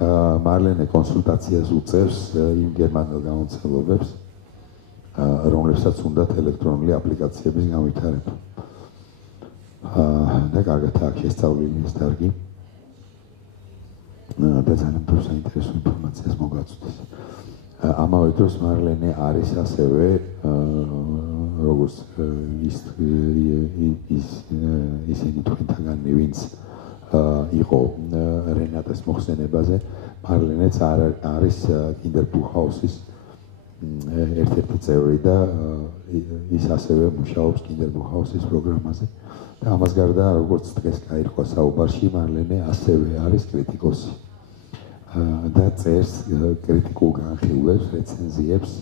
Marlene კონსულტაციას უწევს იმ გერმანელ გამომცემლობებს, რომლებსაც უნდათ ელექტრონული აპლიკაციების განვითარება. და კარგად აქვს შესწავლილი ეს დარგი. და ძალიან ბევრ საინტერესო ინფორმაციას მოგაწვდის. ამავე დროს მარლენე არის ასევე როგორც ისინი თქვენთაგანი ვინც იყო რენატას მოხსენებაზე, მარლენეც არის კინდერბუხჰაუსის ერთ-ერთი წევრი და ის ასევე მუშაობს კინდერბუხჰაუსის პროგრამაზე. და ამას გარდა, როგორც დღეს გაირკვა საუბარში, მარლენე ასევე არის კრიტიკოსი და წერს კრიტიკულ განხილვებს, რეცენზიებს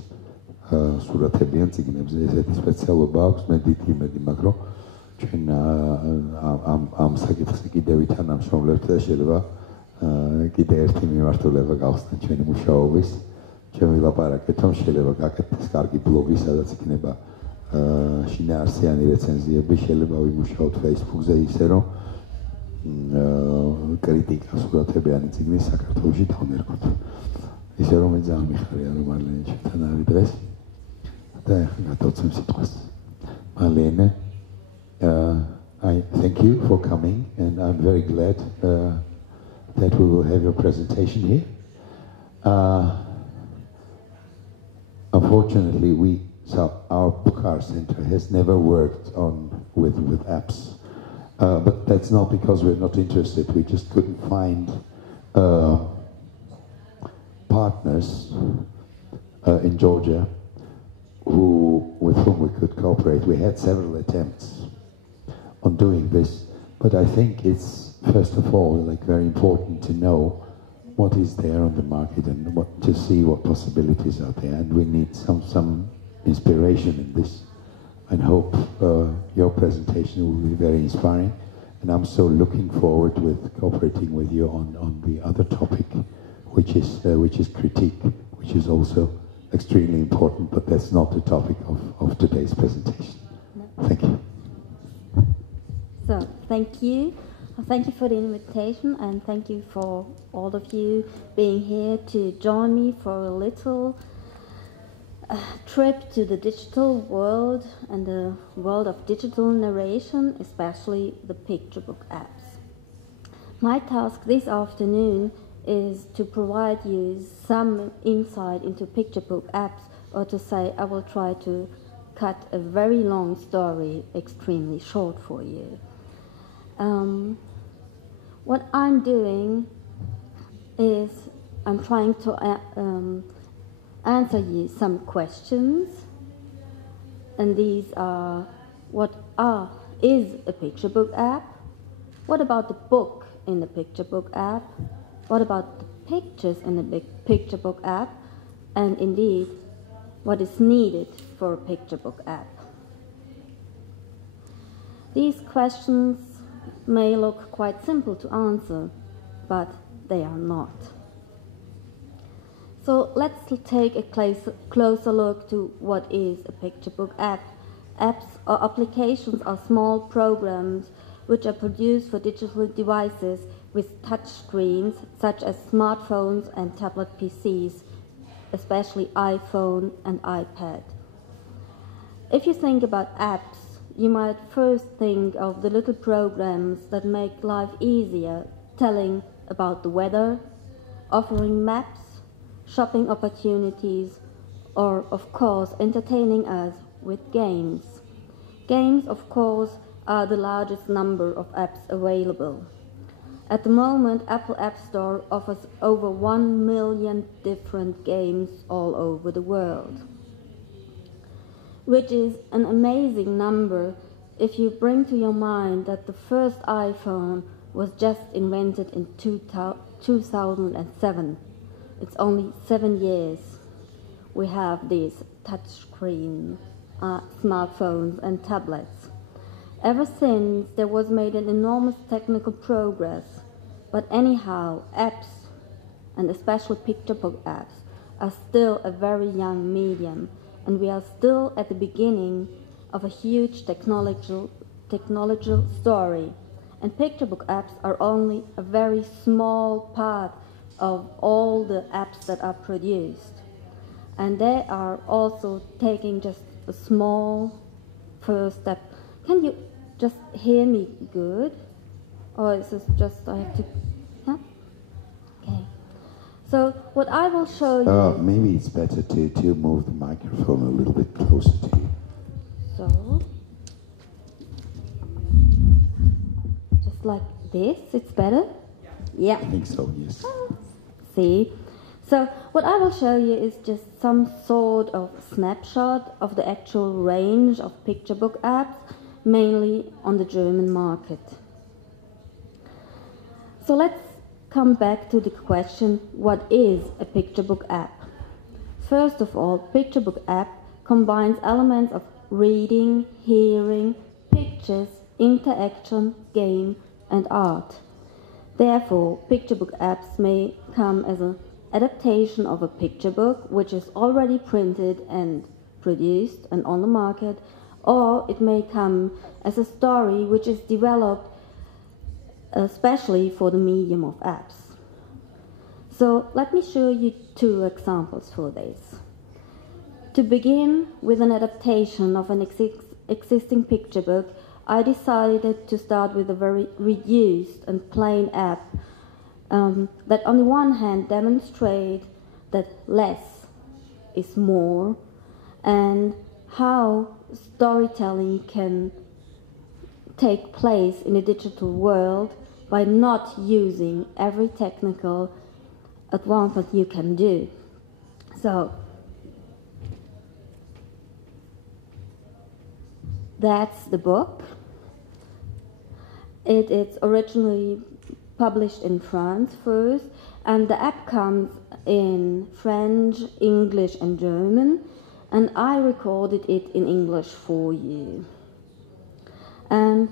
სურათებიან წიგნებზე. ესეთი სპეციალობა აქვს, მე დიდი იმედი მაქვს, რომ ჩვენ ამ საკითხზე კიდევ ვითანამშრომლებთ და შეიძლება კიდე ერთი მიმართულება გავხსნათ ჩვენი მუშაობის. ჩვენ ვილაპარაკეთ, რომ შეიძლება გაკეთდეს კარგი ბლოგი, სადაც იქნება შინაარსიანი რეცენზიები, შეიძლება ვიმუშაოთ Facebook-ზე ისე, რომ კრიტიკა სურათებიანი წიგნი საქართველოში დავნერგოთ. ისე რომ მე ძალიან მიხარია, რომ მარლენე ჩვენთან არის დღეს და ეხლა გადავწევ სიტყვას. Marlene, I thank you for coming and I'm very glad that we will have your presentation here. Unfortunately, our book art center has never worked with apps, but that's not because we're not interested. We just couldn't find partners in Georgia with whom we could cooperate. We had several attempts on doing this, but I think it's first of all very important to know what is there on the market and to see what possibilities are there, and we need some inspiration in this, and hope your presentation will be very inspiring, and I'm so looking forward with cooperating with you on the other topic, which is critique, which is also extremely important, but that's not the topic of today's presentation. No. Thank you. So, thank you. Thank you for the invitation, and thank you for all of you being here to join me for a little trip to the digital world and the world of digital narration, especially the picture book apps. My task this afternoon is to provide you some insight into picture book apps, or to say I will try to cut a very long story extremely short for you. What I'm doing is I'm trying to answer you some questions, and these are: what is a picture book app? What about the book in the picture book app? What about the pictures in the picture book app? And indeed, what is needed for a picture book app? These questions may look quite simple to answer, but they are not. So let's take a closer look to what is a picture book app. Apps or applications are small programs which are produced for digital devices with touch screens, such as smartphones and tablet PCs, especially iPhone and iPad. If you think about apps, you might first think of the little programs that make life easier, telling about the weather, offering maps, shopping opportunities, or, of course, entertaining us with games. Games, of course, are the largest number of apps available. At the moment, Apple App Store offers over 1 million different games all over the world, which is an amazing number if you bring to your mind that the first iPhone was just invented in 2007. It's only 7 years we have these touchscreen smartphones and tablets. Ever since, there was made an enormous technical progress, but anyhow, apps, and especially picture book apps, are still a very young medium, and we are still at the beginning of a huge technological story, and picture book apps are only a very small part of all the apps that are produced. And they are also taking just a small first step. Can you just hear me good? Or is this just I have to... Huh? Okay. So what I will show you... Maybe it's better to move the microphone a little bit closer to you. So... just like this, it's better? Yeah. I think so, yes. See? So what I will show you is just some sort of snapshot of the actual range of picture book apps, mainly on the German market. So let's come back to the question, what is a picture book app? First of all, picture book app combines elements of reading, hearing, pictures, interaction, game, and art. Therefore, picture book apps may come as an adaptation of a picture book which is already printed and produced and on the market, or it may come as a story which is developed especially for the medium of apps. So let me show you two examples for this. To begin with an adaptation of an existing picture book, I decided to start with a very reduced and plain app that on the one hand demonstrate that less is more and how storytelling can take place in a digital world by not using every technical advancement you can do. So that's the book. It is originally published in France first, and the app comes in French, English and German, and I recorded it in English for you. And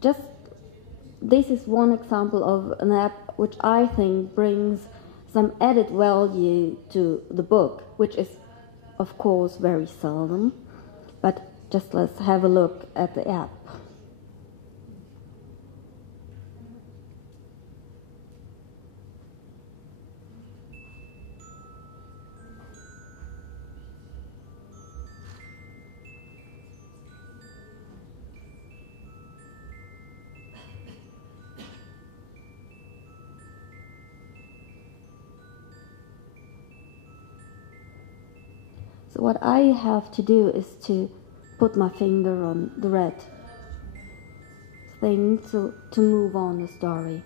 just this is one example of an app which I think brings some added value to the book, which is of course very seldom, but just let's have a look at the app. So what I have to do is to put my finger on the red thing to move on the story.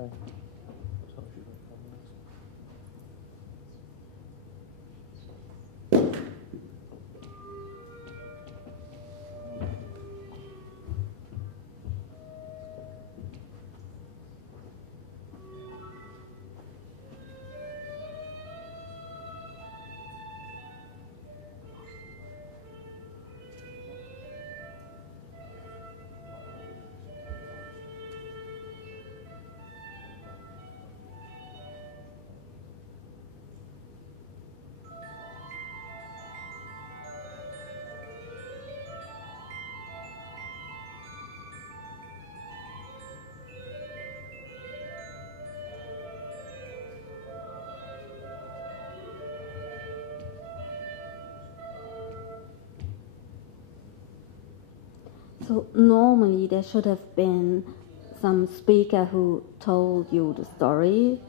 Okay. So normally there should have been some speaker who told you the story.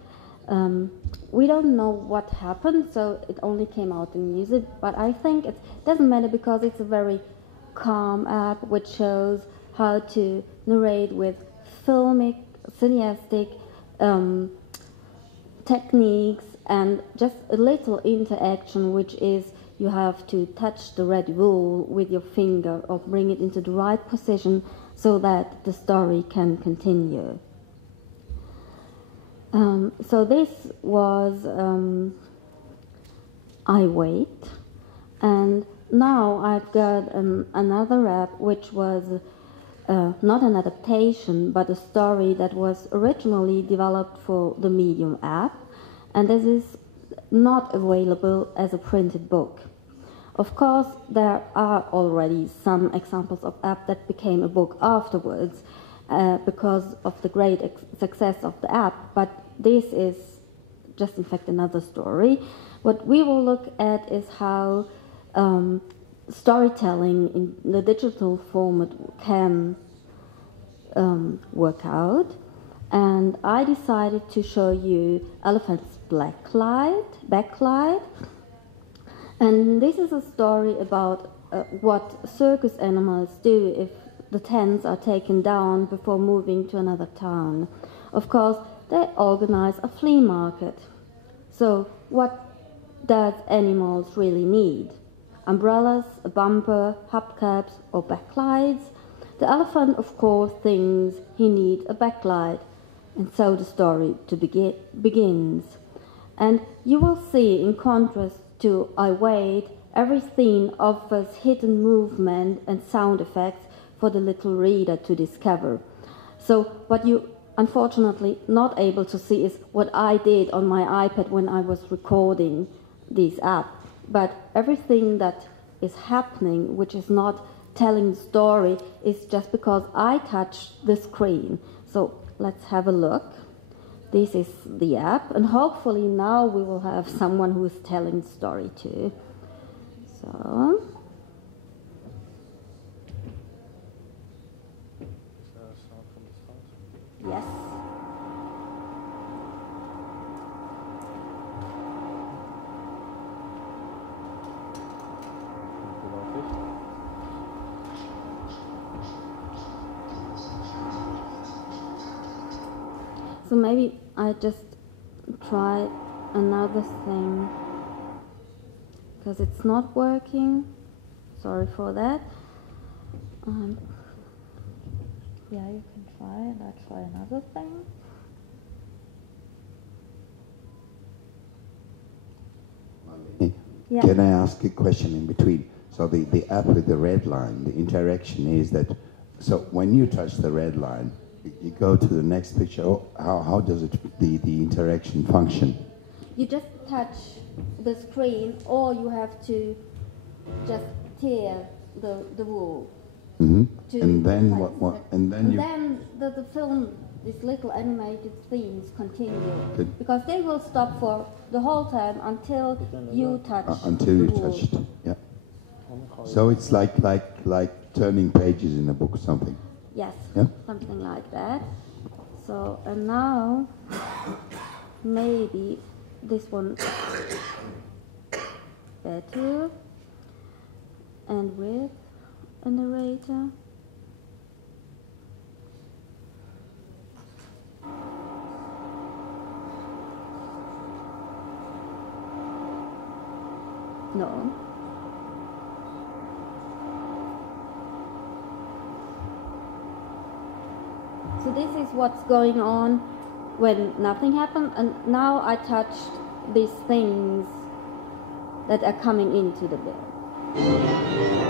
We don't know what happened, so it only came out in music, but I think it doesn't matter because it's a very calm app which shows how to narrate with filmic, cineastic techniques and just a little interaction, which is you have to touch the red wool with your finger or bring it into the right position so that the story can continue. So this was I Wait, and now I've got another app which was not an adaptation but a story that was originally developed for the Medium app, and this is not available as a printed book. Of course, there are already some examples of app that became a book afterwards because of the great success of the app, but this is just in fact another story. What we will look at is how storytelling in the digital format can work out. And I decided to show you Elephant's Backlight. And this is a story about what circus animals do if the tents are taken down before moving to another town. Of course, they organize a flea market. So what does animals really need? Umbrellas, a bumper, hubcaps, or backlights? The elephant, of course, thinks he needs a backlight, and so the story begins. And you will see, in contrast to I Wait, every scene offers hidden movement and sound effects for the little reader to discover. So what you unfortunately not able to see is what I did on my iPad when I was recording this app. But everything that is happening, which is not telling the story, is just because I touched the screen. So let's have a look. This is the app, and hopefully now we will have someone who is telling the story too. So. Yes. So maybe I just try another thing because it's not working. Sorry for that. Yeah, you can try, and I try another thing. Yeah. Can I ask a question in between? So the app with the red line, the interaction is that, so when you touch the red line, you go to the next picture. How does it the interaction function? You just touch the screen, or you have to just tear the wool. Mm-hmm. And then what? And then the film, these little animated scenes continue because they will stop for the whole time until you touch. Until you wool. touched. Yeah. So it's like turning pages in a book or something. Yes, yeah? Something like that. So, and now, maybe this one better, and with a narrator. go. So this is what's going on when nothing happened, and now I touched these things that are coming into the bill.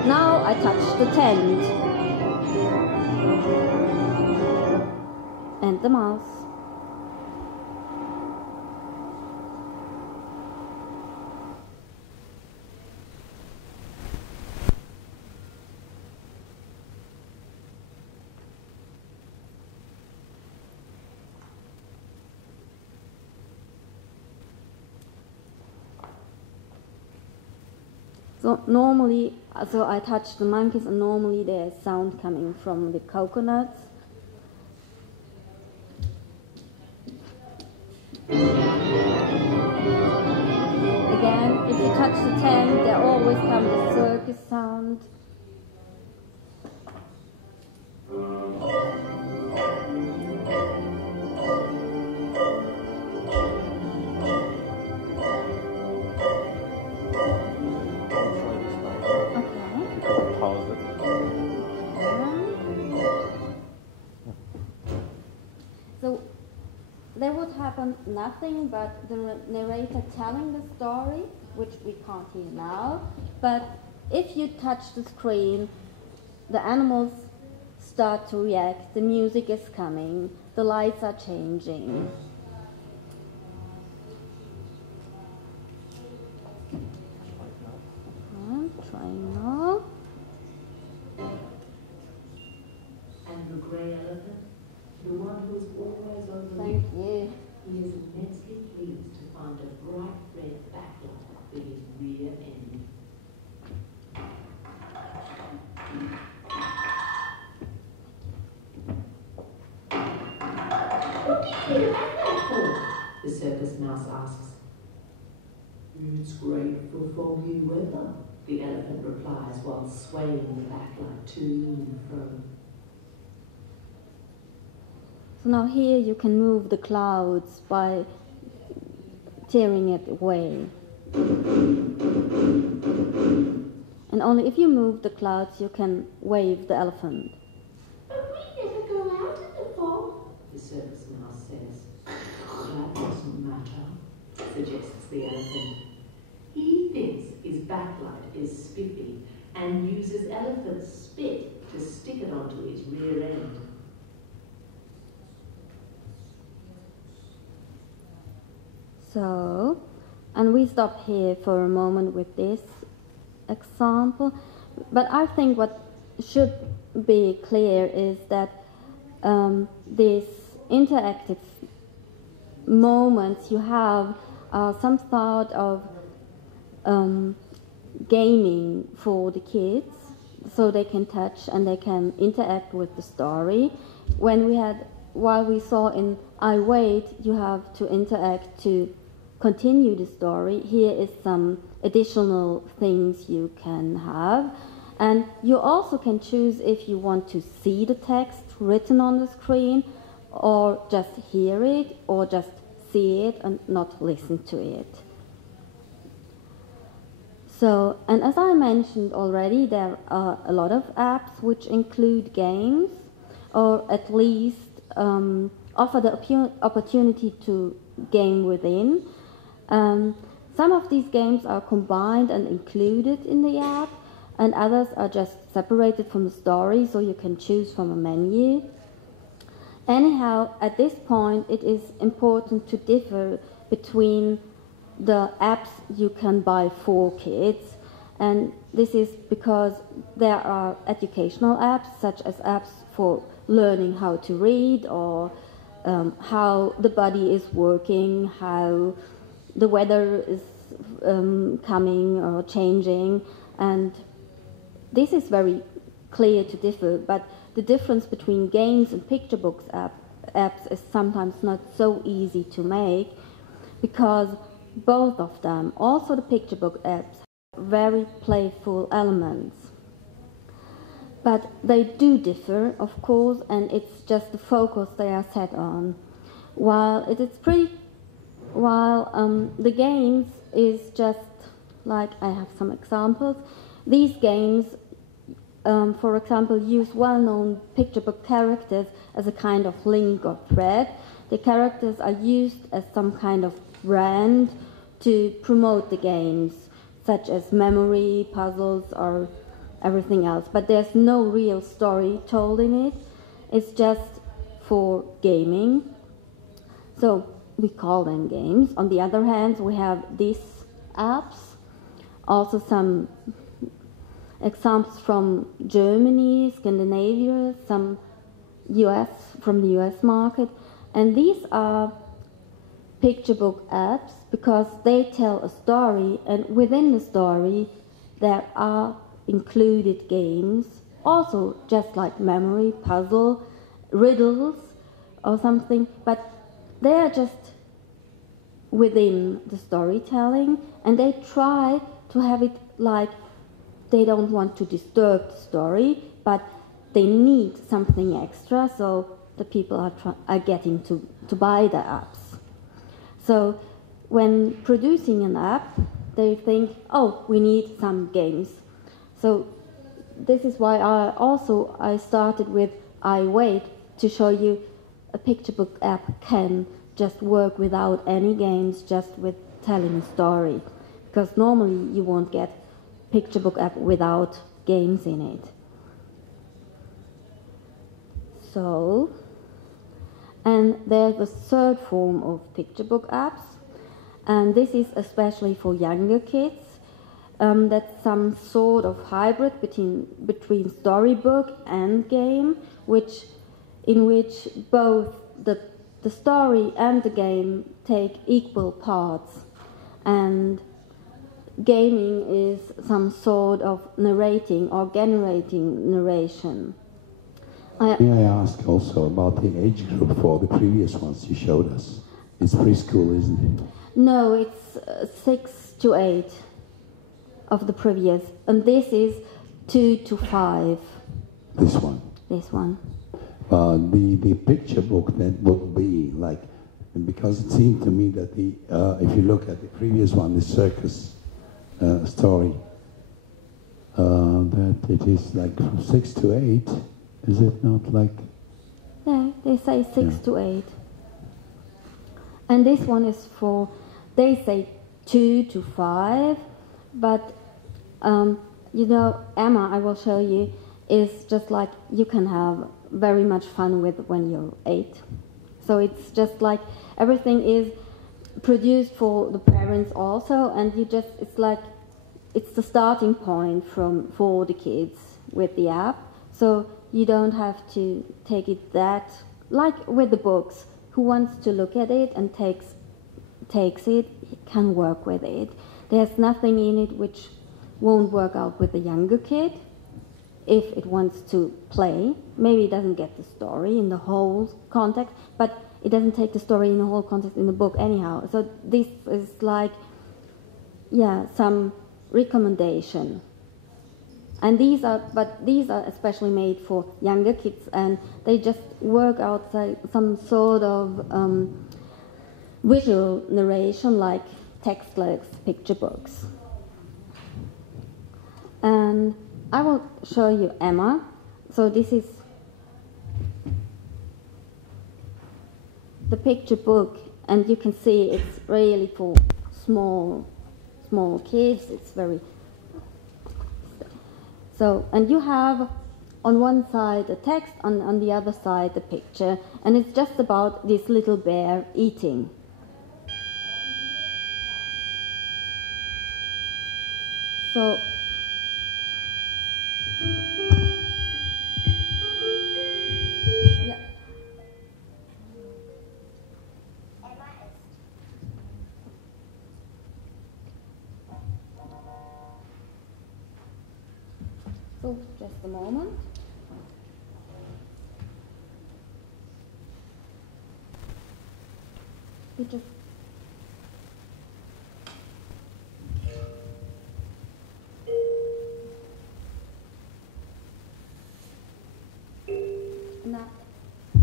Now I touch the tent and the mouse. So normally, I touch the monkeys, and normally there's sound coming from the coconuts. Again, if you touch the tent, there always comes the circus sound. So there would happen nothing but the narrator telling the story, which we can't hear now. But if you touch the screen, the animals start to react, the music is coming, the lights are changing. I'm trying now. And the grey elephant? The one who's always on the Thank you. He is immensely pleased to find a bright red backlight for his rear end. What did you have that for? The circus mouse asks. It's great for foggy weather, the elephant replies while swaying the backlight to and fro. So now here you can move the clouds by tearing it away. And only if you move the clouds you can wave the elephant. But we never go out in the fog, the circus mouse says. That doesn't matter, suggests the elephant. He thinks his backlight is spiffy and uses elephant spit to stick it onto his rear end. So, and we stop here for a moment with this example, but I think what should be clear is that these interactive moments you have some sort of gaming for the kids, so they can touch and they can interact with the story. While we saw in I Wait, you have to interact to continue the story. Here is some additional things you can have. And you also can choose if you want to see the text written on the screen, or just hear it, or just see it and not listen to it. So, and as I mentioned already, there are a lot of apps which include games, or at least offer the opportunity to game within. Some of these games are combined and included in the app, and others are just separated from the story, so you can choose from a menu. Anyhow, at this point, it is important to differ between the apps you can buy for kids, and this is because there are educational apps, such as apps for learning how to read, or how the body is working, how the weather is coming or changing, and this is very clear to differ, but the difference between games and picture books apps is sometimes not so easy to make, because both of them, also the picture book apps, have very playful elements. But they do differ, of course, and it's just the focus they are set on. While the games is just like I have some examples. These games, for example, use well-known picture book characters as a kind of link or thread. The characters are used as some kind of brand to promote the games, such as memory, puzzles, or everything else. But there's no real story told in it. It's just for gaming. So we call them games. On the other hand, we have these apps, also some examples from Germany, Scandinavia, some from the US market. And these are picture book apps because they tell a story, and within the story there are included games, also just like memory, puzzle, riddles or something, but they are just within the storytelling, and they try to have it like they don't want to disturb the story, but they need something extra, so the people are getting to buy the apps. So when producing an app, they think, oh, we need some games. So this is why I started with I Wait, to show you a picture book app can just work without any games, just with telling a story. Because normally you won't get picture book app without games in it. So, and there's a third form of picture book apps, and this is especially for younger kids. That's some sort of hybrid between storybook and game, in which both the story and the game take equal parts, and gaming is some sort of narrating or generating narration. May I ask also about the age group for the previous ones you showed us? It's preschool, isn't it? No, it's 6 to 8 of the previous, and this is 2 to 5. This one? This one. The picture book then would be like, because it seemed to me that if you look at the previous one, the circus story, that it is like from 6 to 8, is it not like? Yeah, they say 6 to 8. And this one is for, they say 2 to 5, but you know, Emma, I will show you, is just like you can have very much fun with when you're 8. So it's just like everything is produced for the parents also, and it's like it's the starting point for the kids with the app. So you don't have to take it that, like with the books, who wants to look at it and takes it, can work with it. There's nothing in it which won't work out with the younger kid if it wants to play. Maybe it doesn't get the story in the whole context, but it doesn't take the story in the whole context in the book anyhow. So this is like, yeah, some recommendation. And these are especially made for younger kids, and they just work out some sort of visual narration like textless picture books. And I will show you Emma. So this is the picture book, and you can see it's really for small kids. It's very... So, and you have on one side the text, on the other side the picture, and it's just about this little bear eating. So, yeah. So, just a moment. You just... Now,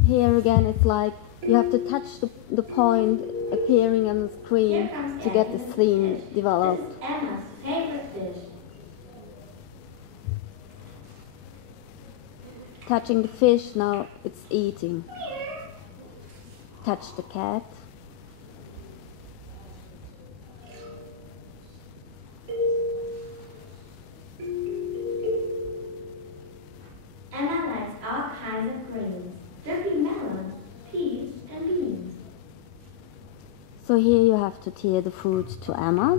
here again, it's like you have to touch the point appearing on the screen to get the theme developed. Emma's touching the fish, now it's eating. Touch the cat. Emma likes all kinds of greens, dirty melon, peas, and beans. So here you have to tear the food to Emma.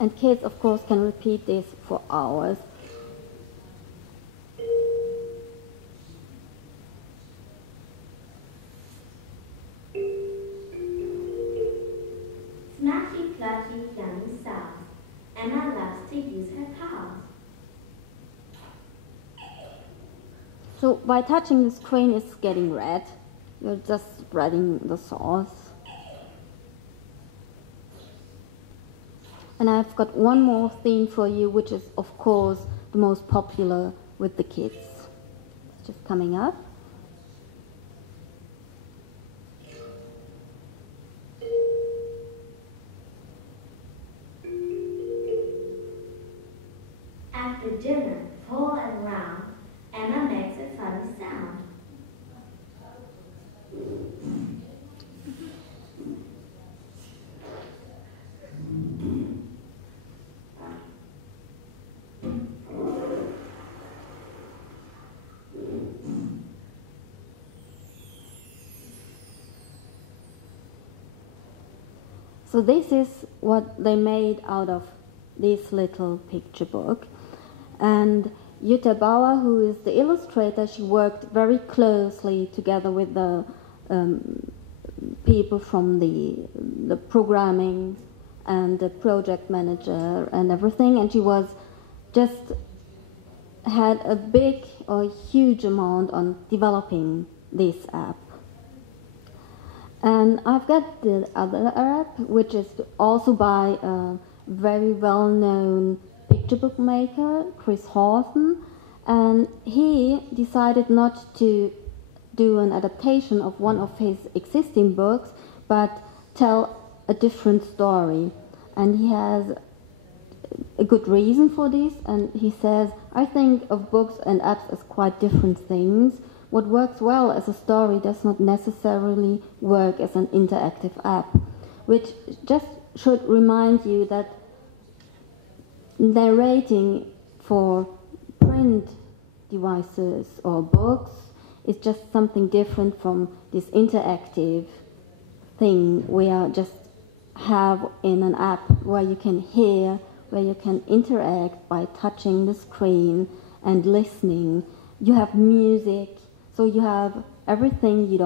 And kids, of course, can repeat this for hours. Smashy, clutchy, yummy sauce. Emma loves to use her paws. So by touching the screen, it's getting red. You're just spreading the sauce. And I've got one more theme for you, which is, of course, the most popular with the kids. It's just coming up. After dinner, full and round, Emma makes a funny sound. So this is what they made out of this little picture book. And Jutta Bauer, who is the illustrator, she worked very closely together with the people from the programming and the project manager and everything. And she had a big or huge amount on developing this app. And I've got the other app, which is also by a very well-known picture book maker, Chris Hawthorne, and he decided not to do an adaptation of one of his existing books, but tell a different story. And he has a good reason for this, and he says, I think of books and apps as quite different things. What works well as a story does not necessarily work as an interactive app, which just should remind you that narrating for print devices or books is just something different from this interactive thing we just have in an app where you can hear, where you can interact by touching the screen and listening. You have music, so you have everything you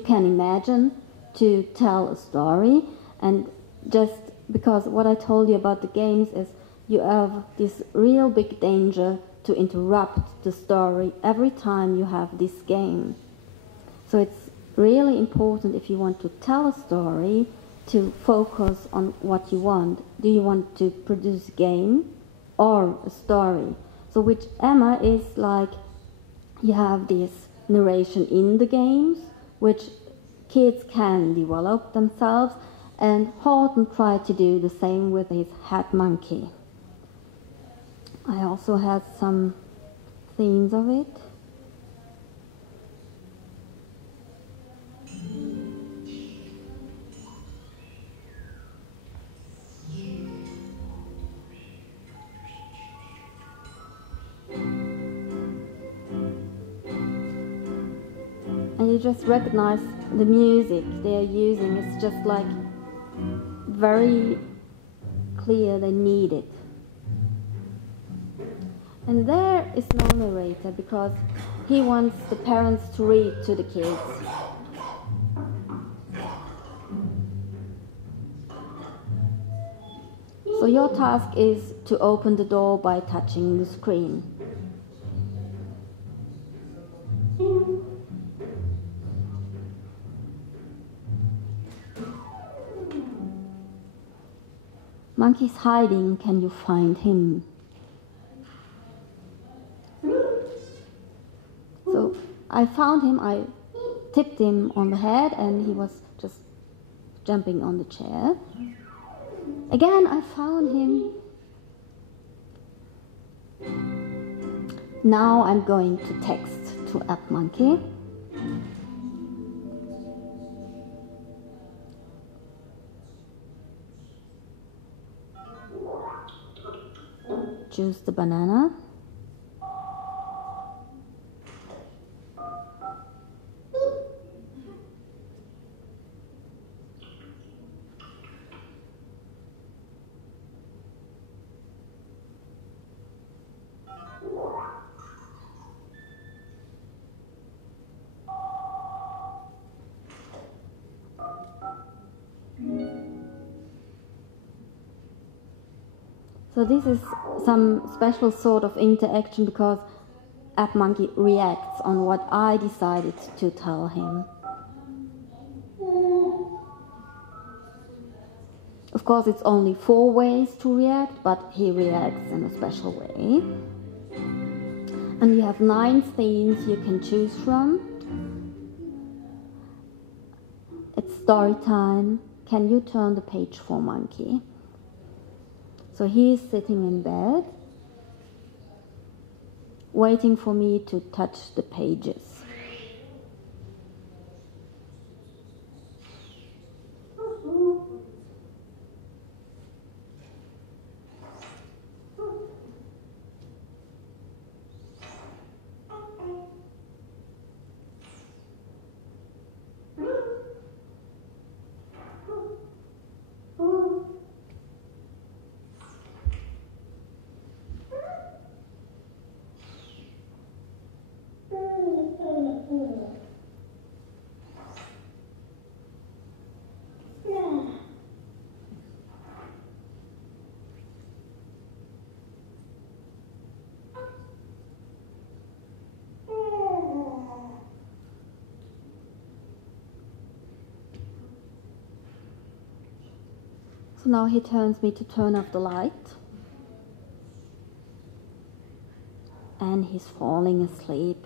can imagine to tell a story. And just because what I told you about the games is you have this real big danger to interrupt the story every time you have this game. So it's really important, if you want to tell a story, to focus on what you want. Do you want to produce a game or a story? So which Emma is like, you have this narration in the games, which kids can develop themselves, and Horton tried to do the same with his Hat Monkey. I also had some themes of it. And you just recognize the music they are using. It's just like very clear they need it. And there is no narrator because he wants the parents to read to the kids. So your task is to open the door by touching the screen. Monkey's hiding, can you find him? So I found him, I tipped him on the head, and he was just jumping on the chair. Again, I found him. Now I'm going to text to App Monkey. Choose the banana. So this is some special sort of interaction because App Monkey reacts on what I decided to tell him. Of course, it's only 4 ways to react, but he reacts in a special way. And you have 9 themes you can choose from. It's story time. Can you turn the page for Monkey? So he is sitting in bed, waiting for me to touch the pages. So now he tells me to turn off the light. And he's falling asleep.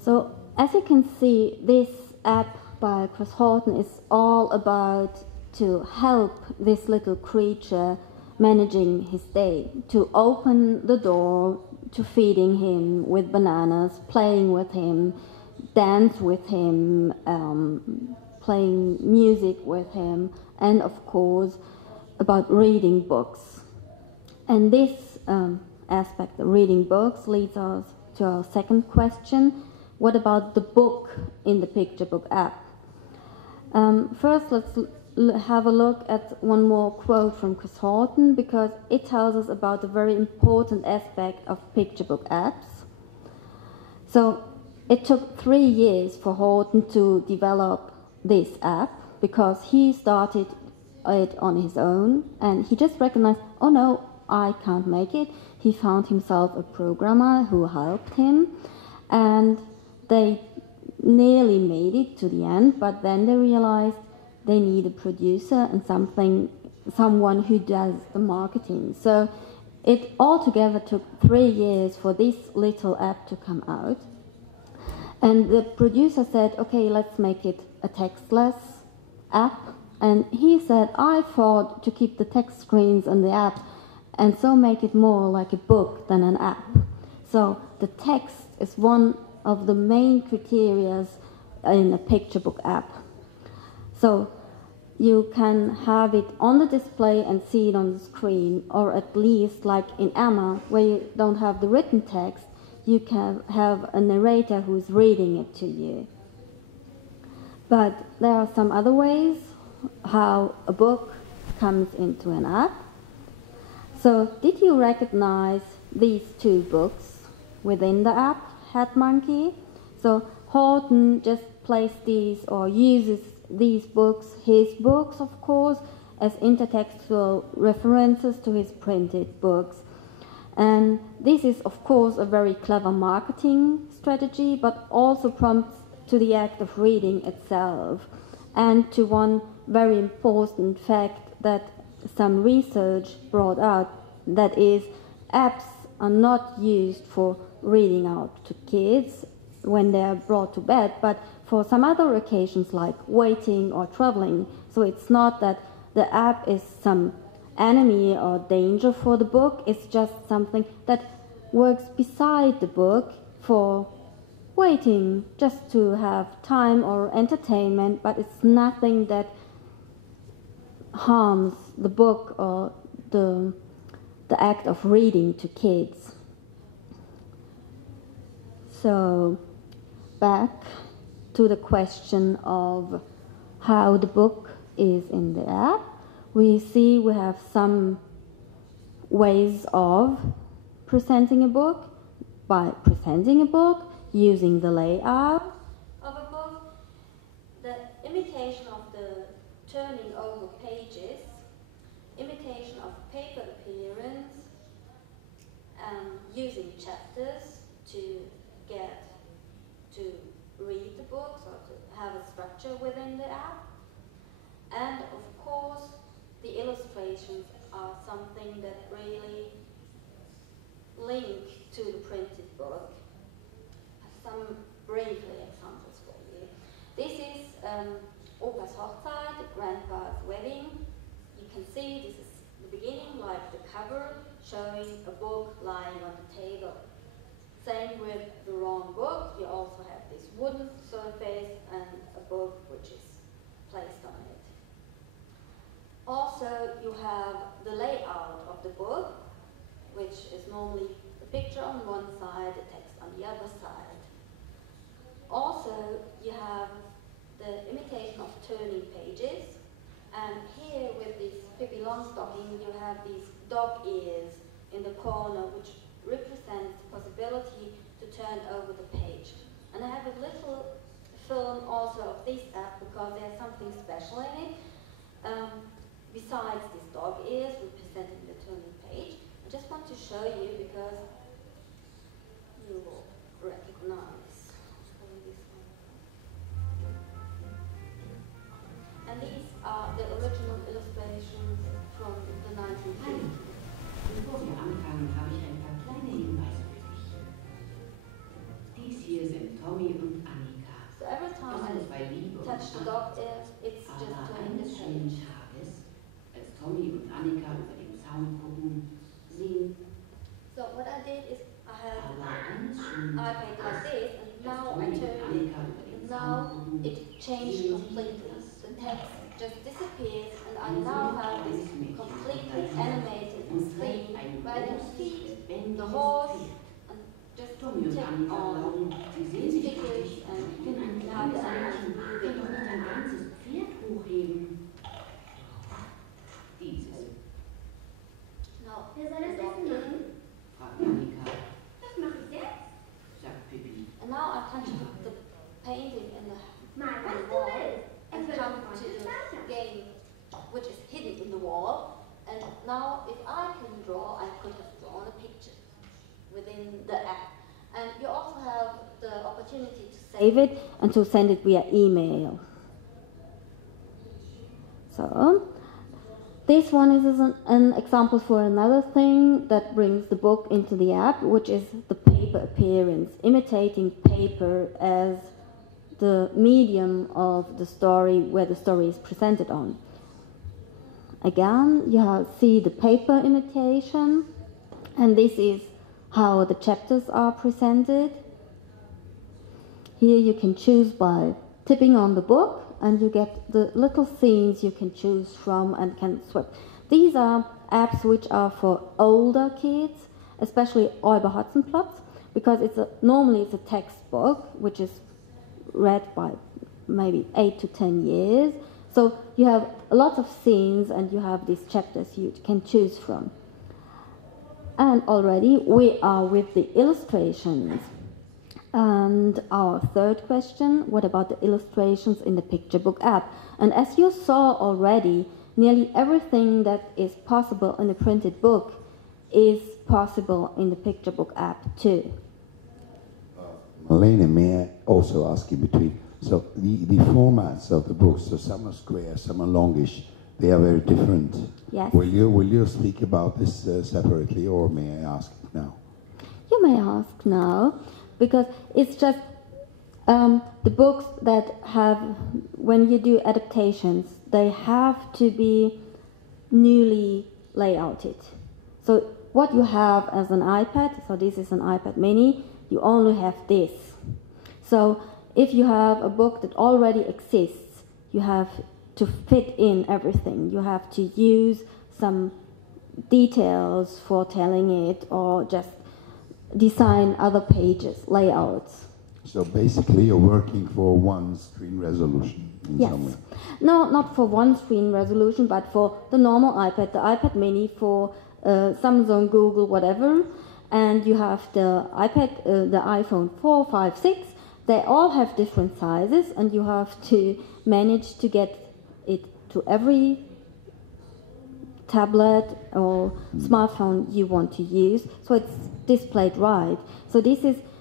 So as you can see, this app by Chris Horton is all about to help this little creature managing his day, to open the door to feeding him with bananas, playing with him, dance with him, playing music with him, and of course about reading books. And this aspect of reading books leads us to our second question. What about the book in the picture book app? First, let's have a look at one more quote from Chris Horton, because it tells us about a very important aspect of picture book apps. So it took 3 years for Horton to develop this app, because he started it on his own and he just recognized, oh no, I can't make it. He found himself a programmer who helped him, and they nearly made it to the end, but then they realized they need a producer and someone who does the marketing. So it altogether took 3 years for this little app to come out. And the producer said, okay, let's make it a textless app. And he said, I thought to keep the text screens on the app and so make it more like a book than an app. So the text is one of the main criteria in a picture book app. So you can have it on the display and see it on the screen, or at least like in Emma, where you don't have the written text, you can have a narrator who's reading it to you. But there are some other ways how a book comes into an app. So did you recognize these 2 books within the app, Hat Monkey? So Horton just placed these or uses these books, his books of course, as intertextual references to his printed books. And this is of course a very clever marketing strategy, but also prompts to the act of reading itself, and to one very important fact, that some research brought out, that is, apps are not used for reading out to kids when they are brought to bed, but for some other occasions like waiting or traveling. So it's not that the app is some enemy or danger for the book, it's just something that works beside the book for waiting, just to have time or entertainment, but it's nothing that harms the book or the act of reading to kids. So back to the question of how the book is in the app, we see we have some ways of presenting a book. By presenting a book, using the layout of a book, the imitation of the turning over pages, imitation of paper appearance, using chapters to get to read the books or to have a structure within the app. And of course, the illustrations are something that really link to the printed book. Some brief examples for you. This is Opa's Hochzeit, Grandpa's wedding. You can see this is the beginning, like the cover, showing a book lying on the table. Same with the wrong book, you also have this wooden surface and a book which is placed on it. Also, you have the layout of the book, which is normally a picture on one side, the text on the other side. Also, you have the imitation of turning pages, and here with this Pippi Longstocking, you have these dog ears in the corner, which represents the possibility to turn over the page. And I have a little film also of this app because there's something special in it. Besides these dog ears representing the turning page, I just want to show you because you will recognize. And these are the original illustrations from the 1950s. Bevor wir anfangen, habe ich ein paar kleine Hinweise für dich. Dies hier sind Tommy und Annika. So every time I touch the dog ears, it's just turning the page. Als Tommy und Annika über den Zaun gucken, sehen. So what I did is I had iPad like this, and now I turned it, and now it changed completely. The text just disappears, and I now have this completely animated scene where I can see the horse and just tick on these figures and have the animals moving. Ein ganzes Pferd hochheben. Dieses. Now, Wer soll das jetzt machen? Fragt Annika. Das mache ich jetzt. Sagt Pippi. and now I touch the painting in the Mal, was du wall willst. and Es wird come von to dir the speichern. game which is hidden in the wall. And now if I can draw, I could have drawn a picture within the app. And you also have the opportunity to save it and to send it via email. So, this one is an example for another thing that brings the book into the app, which is the paper appearance, imitating paper as the medium of the story where the story is presented on. Again, you see the paper imitation, and this is how the chapters are presented. Here you can choose by tipping on the book, and you get the little scenes you can choose from and can swap. These are apps which are for older kids, especially Euber Hotzenplotz, because normally it's a textbook which is read by maybe 8 to 10 years. So you have a lot of scenes and you have these chapters you can choose from. And already we are with the illustrations. And our third question, what about the illustrations in the picture book app? And as you saw already, nearly everything that is possible in a printed book is possible in the picture book app too. Marlene, may I also ask in between? So the formats of the books, so some are square, some are longish. They are very different. Yes. Will you speak about this separately, or may I ask now? You may ask now, because it's just the books that have, when you do adaptations, they have to be newly layouted. So what you have as an iPad, so this is an iPad mini, you only have this. So if you have a book that already exists, you have to fit in everything. You have to use some details for telling it, or just design other pages, layouts. So basically you're working for one screen resolution in some way. No, not for one screen resolution, but for the normal iPad, the iPad mini, for Samsung, Google, whatever. And you have the iPad, the iPhone 4, 5, 6. They all have different sizes, and you have to manage to get it to every tablet or smartphone you want to use, so it's displayed right. So this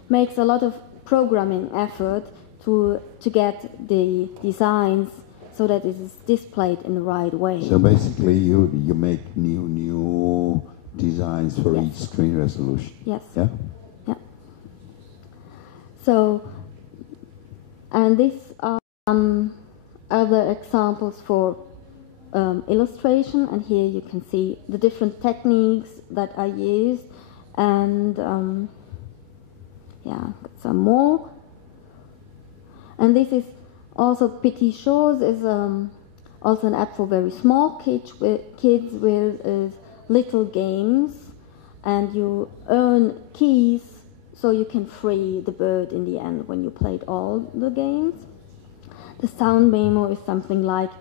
makes a lot of programming effort to get the designs so that it is displayed in the right way. So basically you make new designs for each screen resolution. Yes. Yeah? Yeah. So, and these are other examples for illustration, and here you can see the different techniques that are used, and got some more. And this is also Petit Choses, is also an app for very small kids with little games, and you earn keys so you can free the bird in the end when you played all the games. The sound memo is something like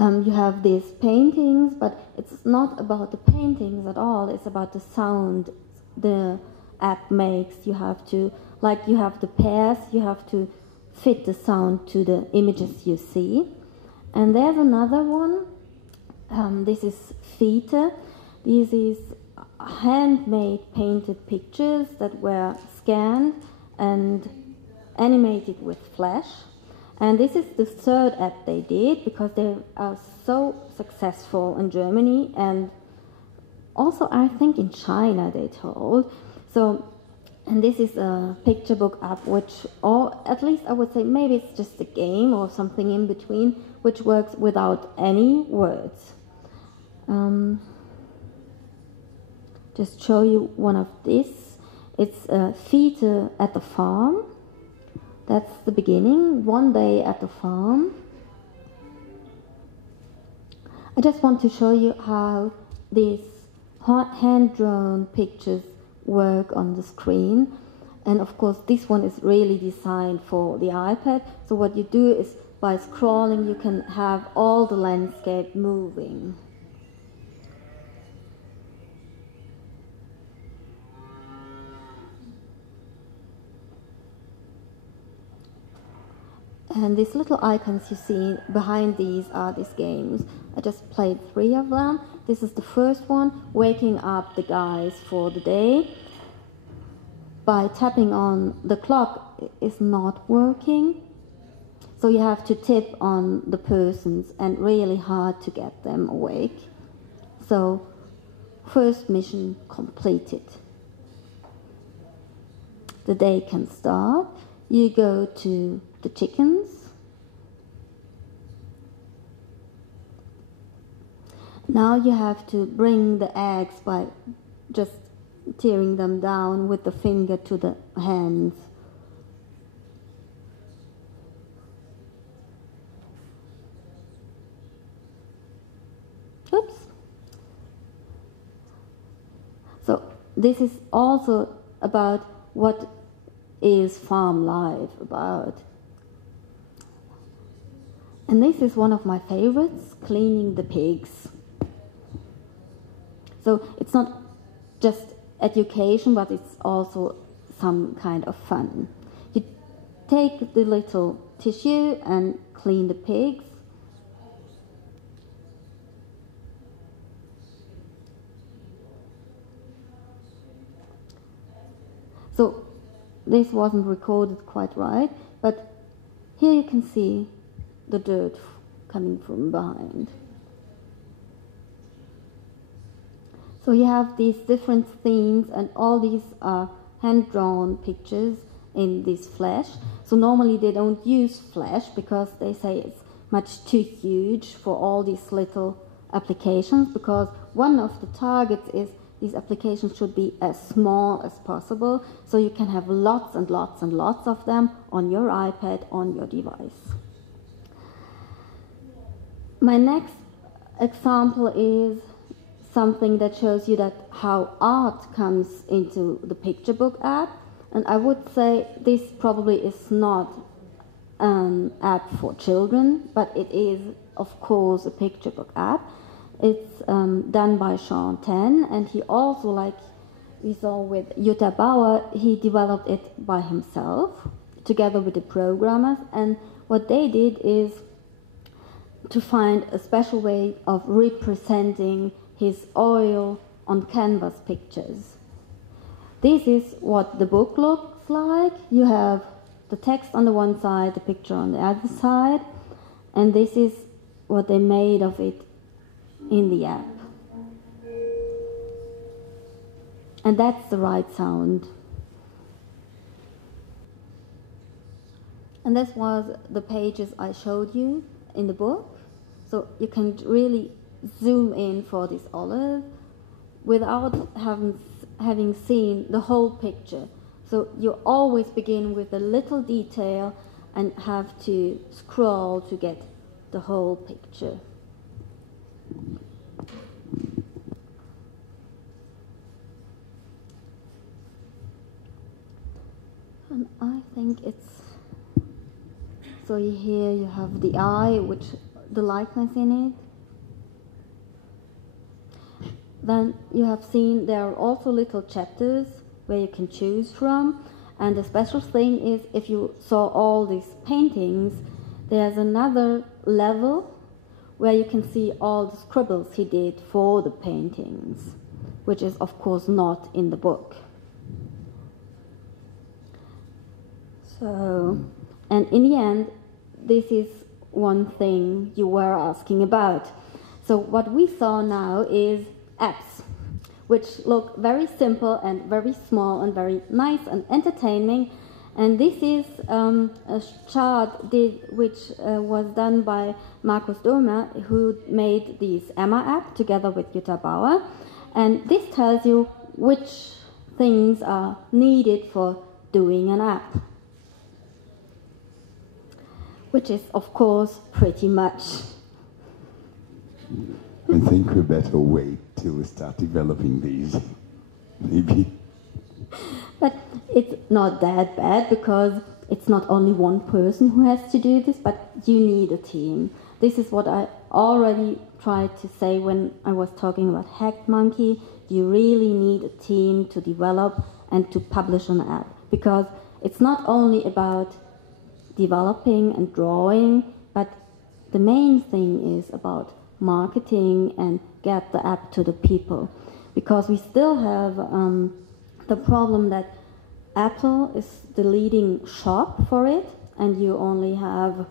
you have these paintings, but it's not about the paintings at all, it's about the sound the app makes. You have to, like you have the pairs, you have to fit the sound to the images you see. And there's another one, this is Fiete. This is handmade painted pictures that were scanned and animated with Flash. And this is the third app they did, because they are so successful in Germany, and also I think in China, they told. So, and this is a picture book app, which, or at least I would say maybe it's just a game or something in between, which works without any words. Just show you one of these. It's Fiete at the farm. That's the beginning, one day at the farm. I just want to show you how these hand-drawn pictures work on the screen. And of course, this one is really designed for the iPad. So what you do is, by scrolling, you can have all the landscape moving. And these little icons you see behind these are these games. I just played 3 of them. This is the first one, waking up the guys for the day. By tapping on the clock is not working. So you have to tip on the persons and really hard to get them awake. So, first mission completed. The day can start. You go to the chickens. Now you have to bring the eggs by just tearing them down with the finger to the hands. Oops. So this is also about what is farm life about. And this is one of my favorites, cleaning the pigs. So it's not just education, but it's also some kind of fun. You take the little tissue and clean the pigs. So this wasn't recorded quite right, but here you can see the dirt coming from behind. So you have these different themes, and all these are hand-drawn pictures in this flash. So normally they don't use flash because they say it's much too huge for all these little applications, because one of the targets is these applications should be as small as possible, so you can have lots and lots and lots of them on your iPad, on your device. My next example is something that shows you that how art comes into the picture book app, and I would say this probably is not an app for children, but it is of course a picture book app. It's done by Sean Tan, and he also, like we saw with Jutta Bauer, he developed it by himself together with the programmers, and what they did is to find a special way of representing his oil on canvas pictures. This is what the book looks like. You have the text on the one side, the picture on the other side, and this is what they made of it in the app. And that's the right sound. And this was the pages I showed you in the book. So you can really zoom in for this olive without having seen the whole picture. So you always begin with a little detail and have to scroll to get the whole picture. And I think it's, so here you have the eye, which the likeness in it. Then you have seen there are also little chapters where you can choose from, and the special thing is if you saw all these paintings, there's another level where you can see all the scribbles he did for the paintings, which is of course not in the book. So, and in the end, this is one thing you were asking about. So what we saw now is apps, which look very simple and very small and very nice and entertaining. And this is a chart which was done by Markus Zöhrer, who made this Emma app together with Jutta Bauer. And this tells you which things are needed for doing an app, which is, of course, pretty much. I think we better wait till we start developing these, maybe. But it's not that bad, because it's not only one person who has to do this, but you need a team. This is what I already tried to say when I was talking about Hacked Monkey. You really need a team to develop and to publish an app, because it's not only about developing and drawing, but the main thing is about marketing and get the app to the people, because we still have the problem that Apple is the leading shop for it, and you only have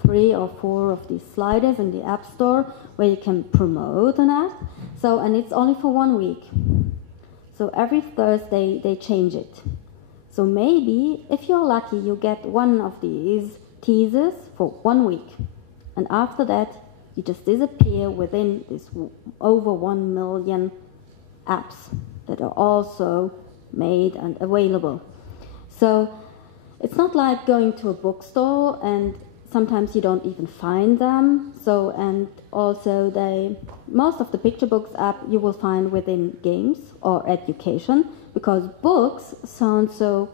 3 or 4 of these sliders in the App Store where you can promote an app. So, and it's only for 1 week. So every Thursday they change it. So maybe, if you're lucky, you get one of these teasers for 1 week. And after that, you just disappear within this over 1 million apps that are also made and available. So it's not like going to a bookstore, and sometimes you don't even find them. So, and also most of the picture books app you will find within games or education, because books sound so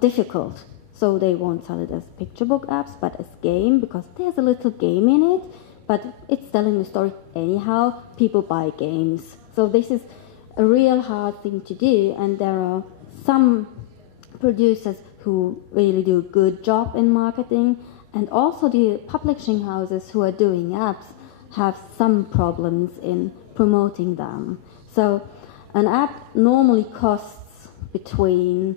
difficult. So they won't sell it as picture book apps, but as game, because there's a little game in it, but it's telling the story anyhow. People buy games. So this is a real hard thing to do, and there are some producers who really do a good job in marketing, and also the publishing houses who are doing apps have some problems in promoting them. So an app normally costs between,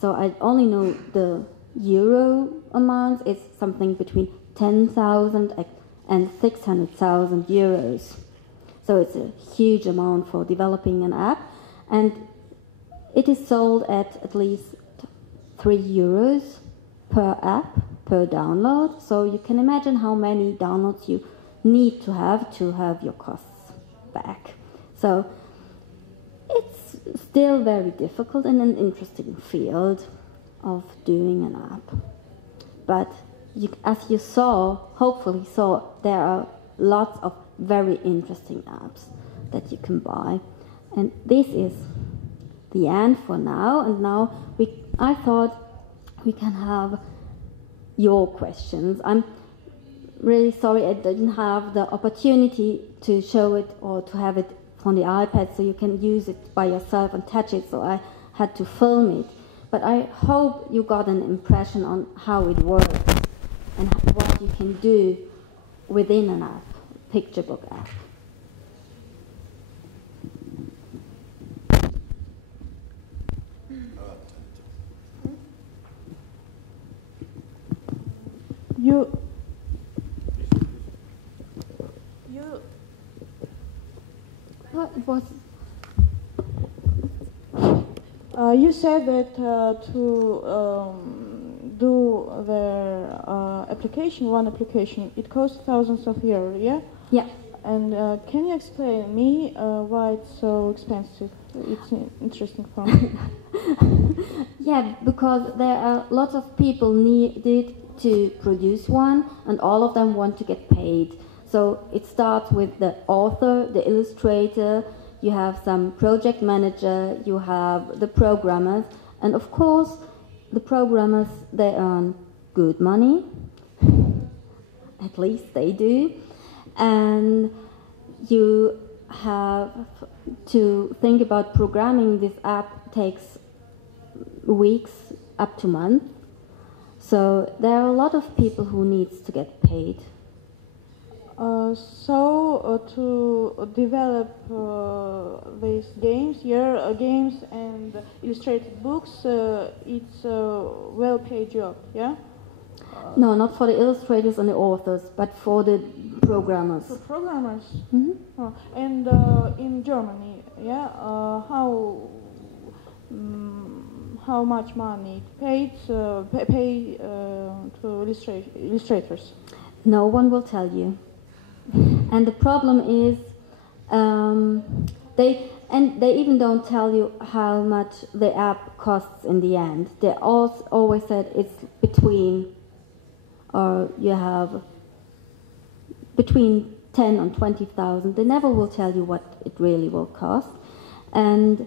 so I only know the euro amounts, it's something between 10,000 and 600,000 euros. So it's a huge amount for developing an app, and it is sold at least 3 euros per app, per download. So you can imagine how many downloads you need to have your costs back. So it's still very difficult and an interesting field of doing an app. But as you hopefully saw, there are lots of very interesting apps that you can buy. And this is the end for now. And now I thought we can have your questions. I'm really sorry I didn't have the opportunity to show it or to have it on the iPad so you can use it by yourself and touch it, so I had to film it. But I hope you got an impression on how it works and what you can do within an app, picture book app. You said that to do their one application, it costs thousands of euros, yeah? Yeah. And can you explain me why it's so expensive? It's interesting for me. Yeah, because there are lots of people needed to produce one, and all of them want to get paid. So it starts with the author, the illustrator, you have some project manager, you have the programmers, and of course the programmers, they earn good money, at least they do, and you have to think about programming this app takes weeks up to months. So there are a lot of people who needs to get paid. To develop these games, games and illustrated books, it's a well-paid job, yeah? No, not for the illustrators and the authors, but for the programmers. For programmers? Mm-hmm. Oh, and in Germany, yeah, how much money paid to illustrators? No one will tell you. And the problem is, they even don't tell you how much the app costs in the end. They always said it's between 10 and 20,000. They never will tell you what it really will cost. And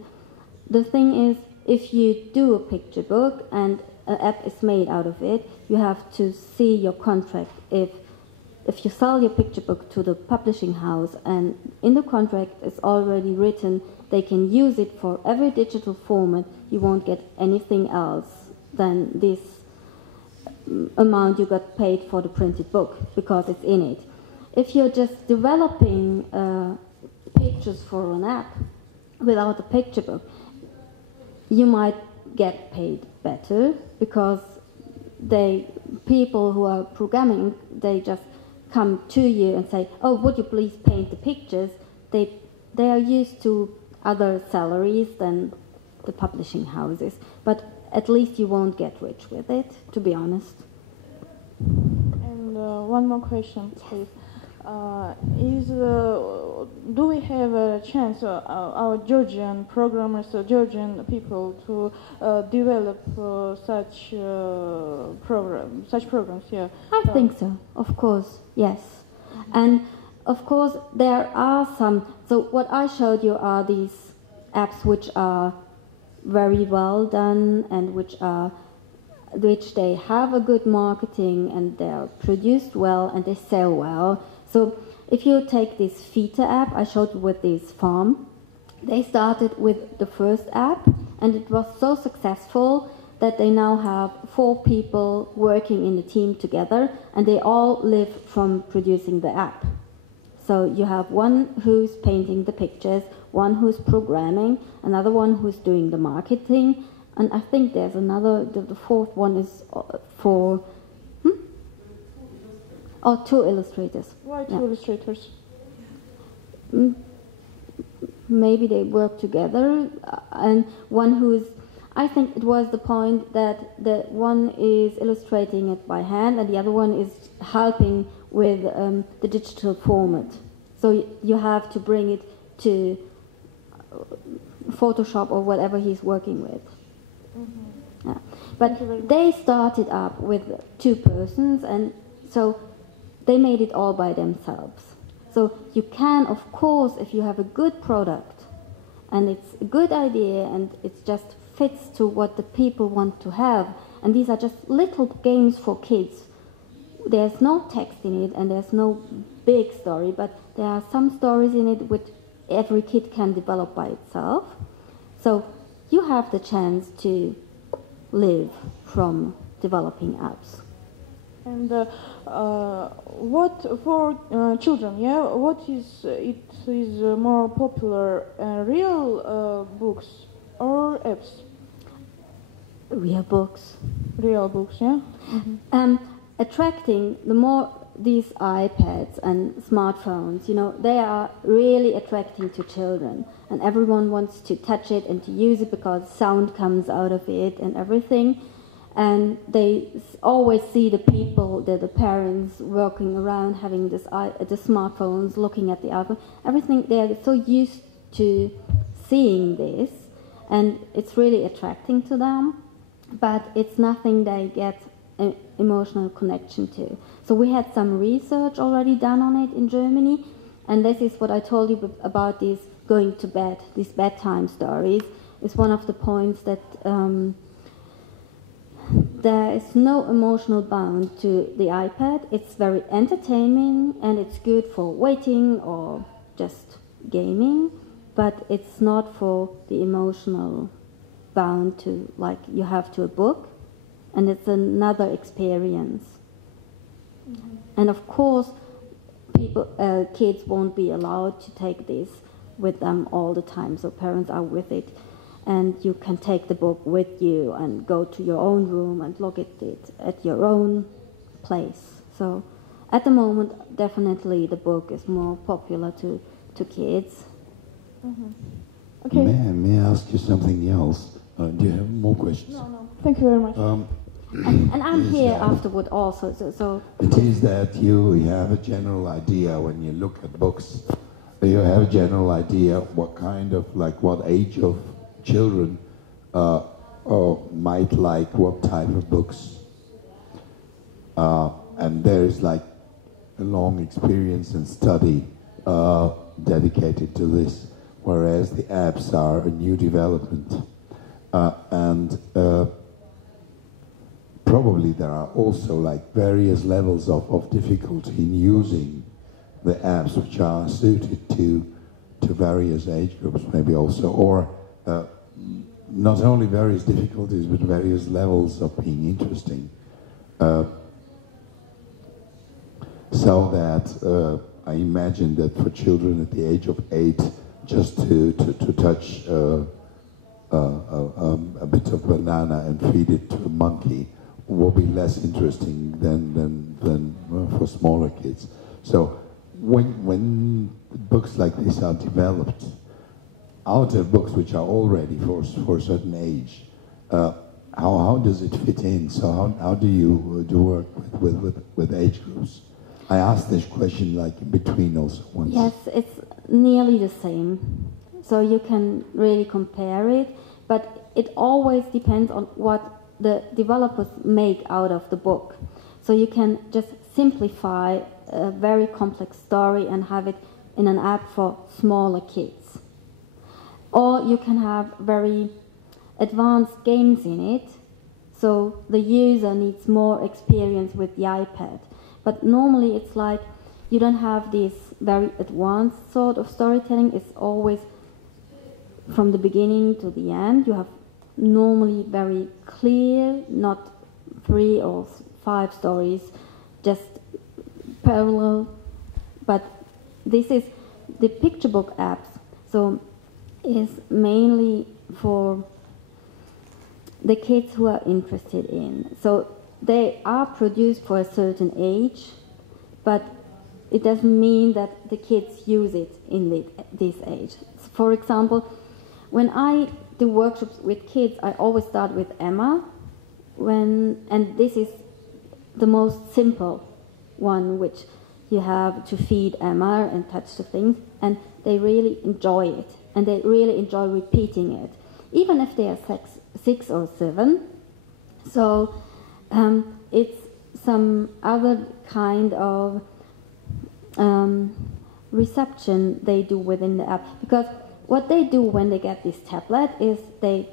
the thing is, if you do a picture book and an app is made out of it, you have to see your contract. If you sell your picture book to the publishing house, and in the contract it's already written they can use it for every digital format, you won't get anything else than this amount you got paid for the printed book, because it's in it. If you're just developing pictures for an app without a picture book, you might get paid better, because people who are programming, they just come to you and say, oh, would you please paint the pictures? They are used to other salaries than the publishing houses. But at least you won't get rich with it, to be honest. And one more question, please. Do we have a chance, our Georgian programmers, Georgian people, to develop such programs? Yeah. I think so. Of course, yes. And of course, there are some. So what I showed you are these apps which are very well done and which they have a good marketing and they are produced well and they sell well. So if you take this Fita app I showed you with this farm, they started with the first app and it was so successful that they now have 4 people working in a team together and they all live from producing the app. So you have one who's painting the pictures, one who's programming, another one who's doing the marketing, And I think there's another, the fourth one is for, Oh, two illustrators. Why two illustrators? Maybe they work together, and one who's, I think it was the point that the one is illustrating it by hand and the other one is helping with the digital format. So you have to bring it to Photoshop or whatever he's working with. Yeah. But they started up with two persons, and so they made it all by themselves. So you can, of course, if you have a good product and it's a good idea and it just fits to what the people want to have, and these are just little games for kids. There's no text in it and there's no big story, but there are some stories in it which every kid can develop by itself. So you have the chance to live from developing apps. And what for children? Yeah, what is it is more popular, real books or apps? Real books. Real books, yeah. Mm-hmm. Attracting the more these iPads and smartphones, you know, they are really attracting to children, and everyone wants to touch it and to use it because sound comes out of it and everything. And they always see the people, the parents working around, having the smartphones, looking at the iPhone, everything. They're so used to seeing this, and it's really attracting to them. But it's nothing they get an emotional connection to. So we had some research already done on it in Germany, and this is what I told you about these going to bed, these bedtime stories. Is one of the points that. There is no emotional bound to the iPad. It's very entertaining and it's good for waiting or just gaming, but it's not for the emotional bound to, like you have to a book, and it's another experience. Mm-hmm. And of course, kids won't be allowed to take this with them all the time, so parents are with it. And you can take the book with you and go to your own room and look at it at your own place. So at the moment, definitely the book is more popular to kids. Mm-hmm. Okay. May I ask you something else? Do you have more questions? No. Thank you very much. And I'm here afterward also. So it is that you have a general idea when you look at books. You have a general idea what kind of, like what age of children might like what type of books, and there is like a long experience and study dedicated to this, whereas the apps are a new development, and probably there are also like various levels of difficulty in using the apps which are suited to various age groups, maybe also, or not only various difficulties, but various levels of being interesting. So that I imagine that for children at the age of 8, just to touch a bit of banana and feed it to a monkey will be less interesting than for smaller kids. So when books like this are developed, out of books which are already for a certain age, how does it fit in? So how do you do work with age groups? I asked this question like in between also once. Yes, it's nearly the same. So you can really compare it, but it always depends on what the developers make out of the book. So you can just simplify a very complex story and have it in an app for smaller kids. Or you can have very advanced games in it, so the user needs more experience with the iPad. But normally it's like you don't have this very advanced sort of storytelling. It's always from the beginning to the end. You have normally very clear, not 3 or 5 stories, just parallel. But this is the picture book apps. So is mainly for the kids who are interested in. So they are produced for a certain age, but it doesn't mean that the kids use it in this age. For example, when I do workshops with kids, I always start with Emma, and this is the most simple one, which you have to feed Emma and touch the things, and they really enjoy it, and they really enjoy repeating it, even if they are 6 or 7. So it's some other kind of reception they do within the app, because what they do when they get this tablet is they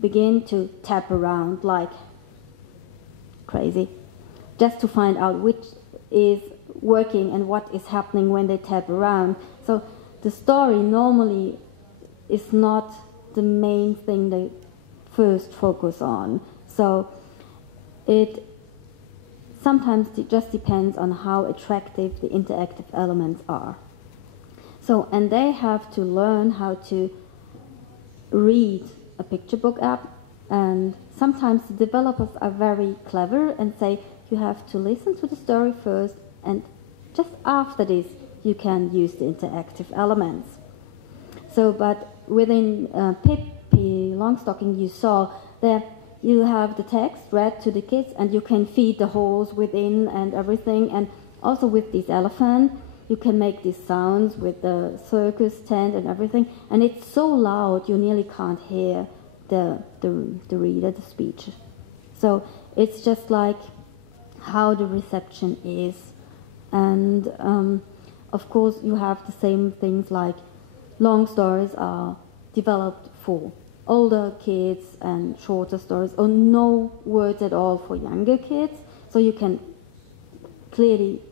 begin to tap around like crazy, just to find out which is working and what is happening when they tap around. So the story normally is not the main thing they first focus on. So it sometimes just depends on how attractive the interactive elements are. So, and they have to learn how to read a picture book app, and sometimes the developers are very clever and say you have to listen to the story first, and just after this you can use the interactive elements. So, but within Pippi Longstocking, you saw that you have the text read to the kids, and you can feed the holes within and everything. And also with this elephant, you can make these sounds with the circus tent and everything. And it's so loud, you nearly can't hear the reader, the speech. So it's just like how the reception is. And of course, you have the same things like long stories are developed for older kids and shorter stories, or no words at all for younger kids. So you can clearly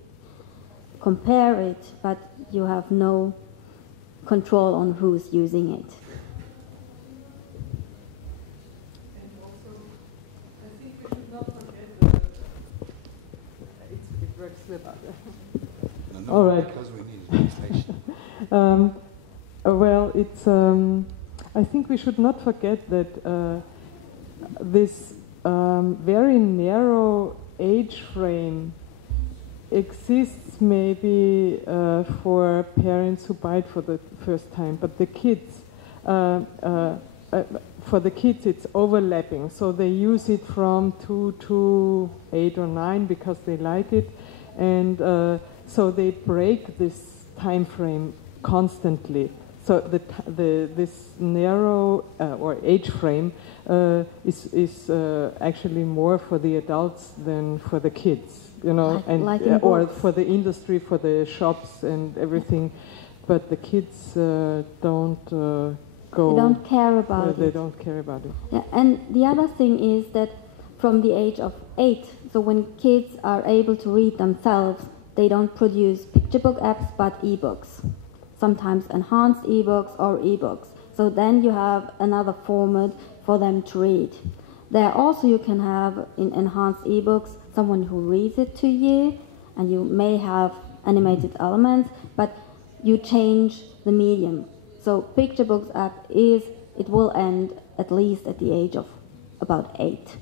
compare it, but you have no control on who's using it. And also, I think we should not forget it works without No, all right. Because we need translation. Well, it's. I think we should not forget that this very narrow age frame exists maybe for parents who buy it for the first time, but the kids, for the kids it's overlapping, so they use it from 2 to 8 or 9 because they like it, and so they break this time frame constantly. So this narrow or age frame is actually more for the adults than for the kids, you know, like or for the industry, for the shops and everything. But the kids don't go. They don't care about it. They don't care about it. Yeah, and the other thing is that from the age of 8, so when kids are able to read themselves, they don't produce picture book apps but ebooks. Sometimes enhanced ebooks or ebooks. So then you have another format for them to read. There also you can have in enhanced ebooks someone who reads it to you, and you may have animated elements, but you change the medium. So picture books app it will end at least at the age of about 8.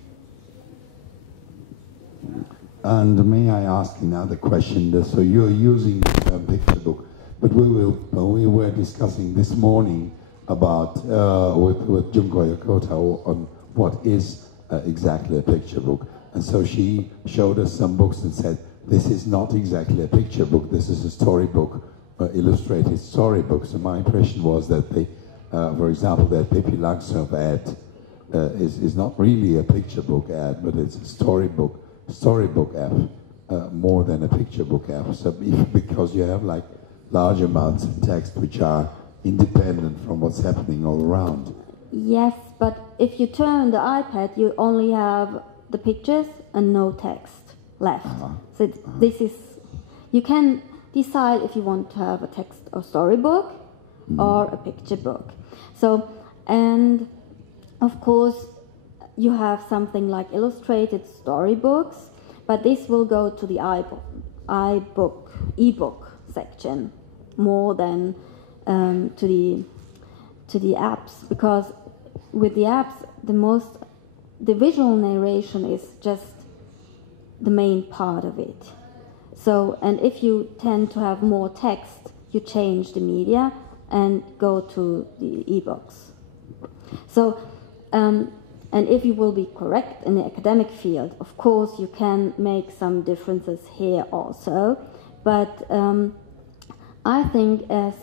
And may I ask another question? So you're using picture book, but we were discussing this morning about with Junko Yokota on what is exactly a picture book, and so she showed us some books and said this is not exactly a picture book. This is a storybook, illustrated storybook. So my impression was that they, for example, that Pippi Langstrumpf ad is not really a picture book ad, but it's a storybook app more than a picture book app. So because you have like large amounts of text which are independent from what's happening all around. Yes, but if you turn the iPad, you only have the pictures and no text left. So this is, you can decide if you want to have a text or storybook or a picture book. So, and of course, you have something like illustrated storybooks, but this will go to the ebook section more than to the apps, because with the apps the most the visual narration is just the main part of it. So, and if you tend to have more text, you change the media and go to the ebooks. So, and if you will be correct in the academic field, of course you can make some differences here also, but I think as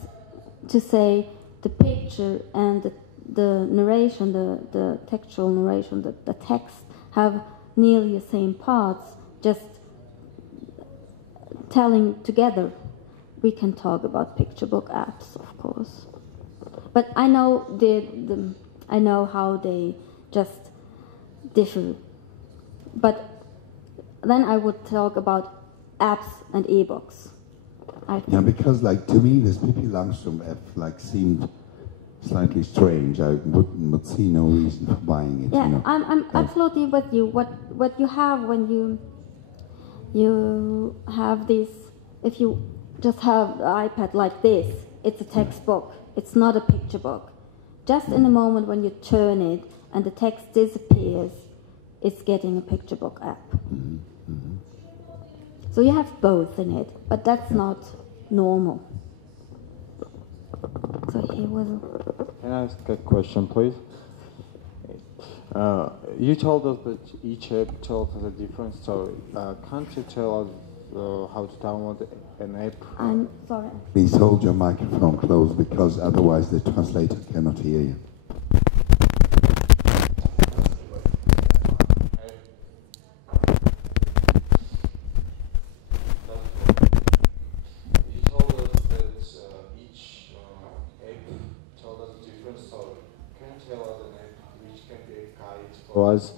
to say the picture and the narration, the textual narration, the text have nearly the same parts, just telling together. We can talk about picture book apps, of course, but I know I know how they just differ. But then I would talk about apps and ebooks. Yeah, because like to me, this Pippi Langstrom app like seemed slightly strange. I would see no reason for buying it. Yeah, you know? I'm absolutely with you. What you have when you have this, if you just have the iPad like this, it's a textbook. It's not a picture book. Just in the moment when you turn it and the text disappears, it's getting a picture book app. Mm-hmm. Mm-hmm. So you have both in it, but that's not normal. So here was. Can I ask a question, please? You told us that each app tells us a different story. Can't you tell us how to download an app? I'm sorry. Please hold your microphone close because otherwise the translator cannot hear you. You told us that each app told us a different story. Can you tell us an app which can be a guide for us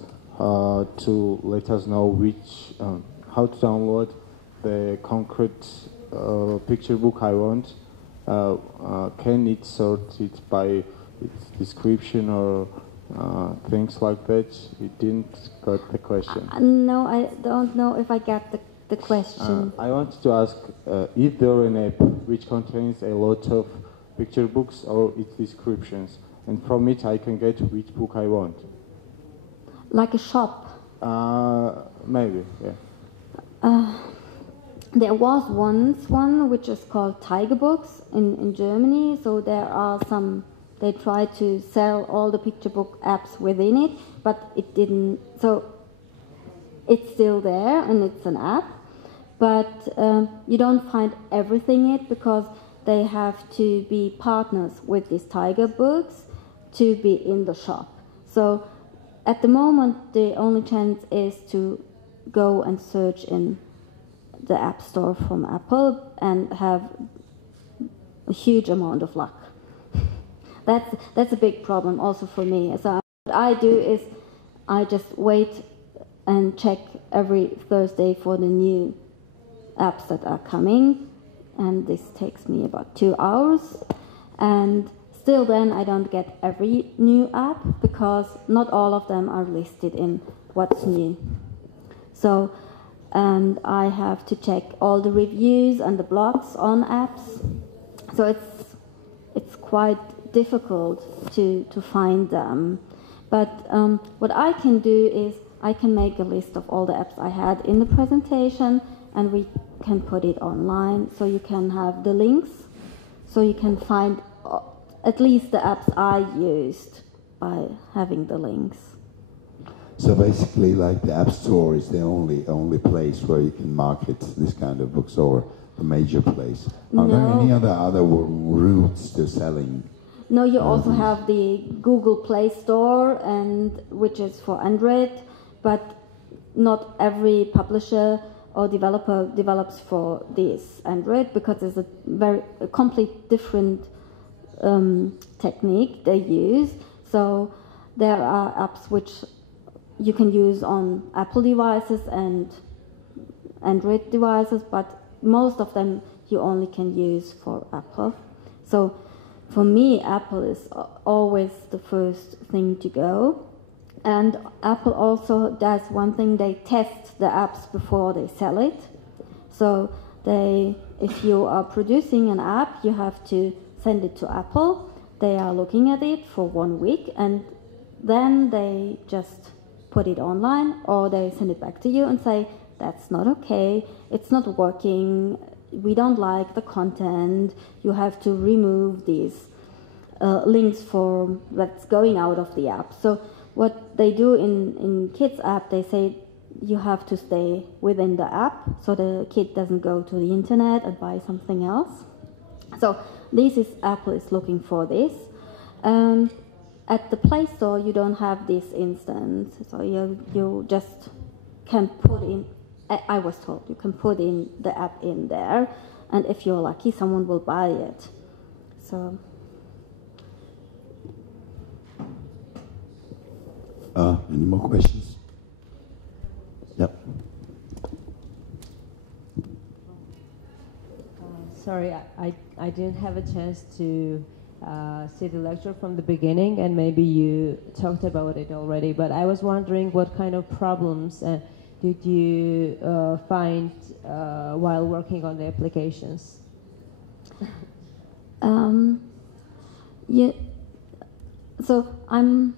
to let us know which how to download the concrete picture book I want? Can it sort it by its description or things like that? You didn't got the question. No, I don't know if I get the question. I wanted to ask, is there an app which contains a lot of picture books or its descriptions? And from it I can get which book I want. Like a shop? Maybe, yeah. There was once one which is called Tiger Books in Germany. So there are some, they try to sell all the picture book apps within it, but it didn't. So it's still there and it's an app, but you don't find everything in it because they have to be partners with these Tiger Books to be in the shop. So at the moment, the only chance is to go and search in the App Store from Apple and have a huge amount of luck. That's a big problem also for me. So what I do is I just wait and check every Thursday for the new apps that are coming, and this takes me about 2 hours. And still then I don't get every new app because not all of them are listed in what's new. So, and I have to check all the reviews and the blogs on apps. So it's quite difficult to find them. But what I can do is I can make a list of all the apps I had in the presentation, and we can put it online so you can have the links, so you can find at least the apps I used by having the links. So basically, like the App Store is the only place where you can market this kind of books, or the major place. Are there any other routes to selling? No, you also have the Google Play Store, and which is for Android, but not every publisher or developer develops for this Android because it's a complete different technique they use. So there are apps which you can use on Apple devices and Android devices, but most of them you only can use for Apple. So for me, Apple is always the first thing to go. And Apple also does one thing, they test the apps before they sell it. So if you are producing an app, you have to send it to Apple. They are looking at it for 1 week, and then they just put it online, or they send it back to you and say, that's not okay, it's not working, we don't like the content, you have to remove these links for that's going out of the app. So what they do in kids app, they say you have to stay within the app so the kid doesn't go to the internet and buy something else. So Apple is looking for this. At the Play Store you don't have this instance, so you just can put in, I was told you can put in the app in there, and if you're lucky someone will buy it. So any more questions? Yep. Sorry, I didn't have a chance to see the lecture from the beginning, and maybe you talked about it already, but I was wondering what kind of problems did you find while working on the applications? Yeah, so I'm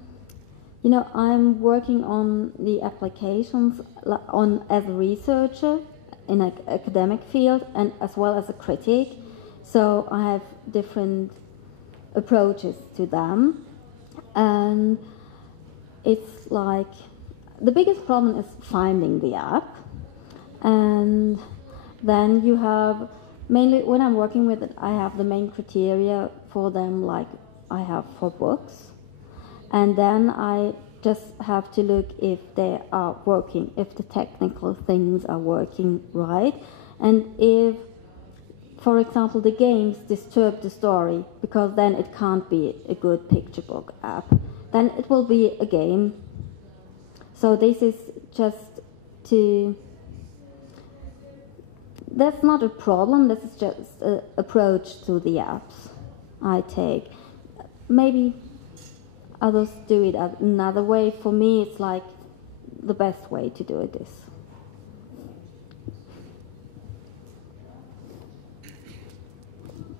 working on the applications as a researcher in an academic field and as well as a critic. So I have different approaches to them, and it's like the biggest problem is finding the app, and then you have mainly when I'm working with it, I have the main criteria for them like I have for books, and then I just have to look if they are working, if the technical things are working right, and if, for example, the games disturb the story, because then it can't be a good picture book app. Then it will be a game. So this is just to... That's not a problem, this is just an approach to the apps I take. Maybe others do it another way. For me, it's like the best way to do it is.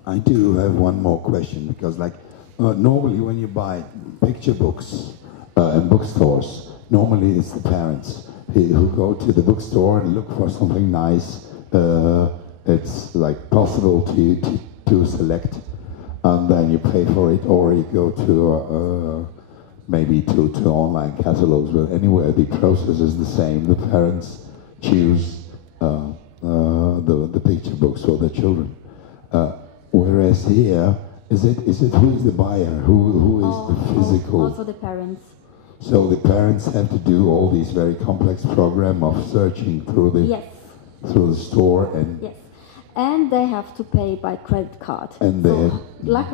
I do have one more question, because normally when you buy picture books in bookstores, normally it's the parents who go to the bookstore and look for something nice. It's like possible to select, and then you pay for it, or you go to maybe to online catalogs. But anywhere the process is the same. The parents choose the picture books for their children. Whereas here, is it who is the buyer? Who is the physical? Also the parents. So the parents have to do all these very complex program of searching through the through the store, and and they have to pay by credit card. And so,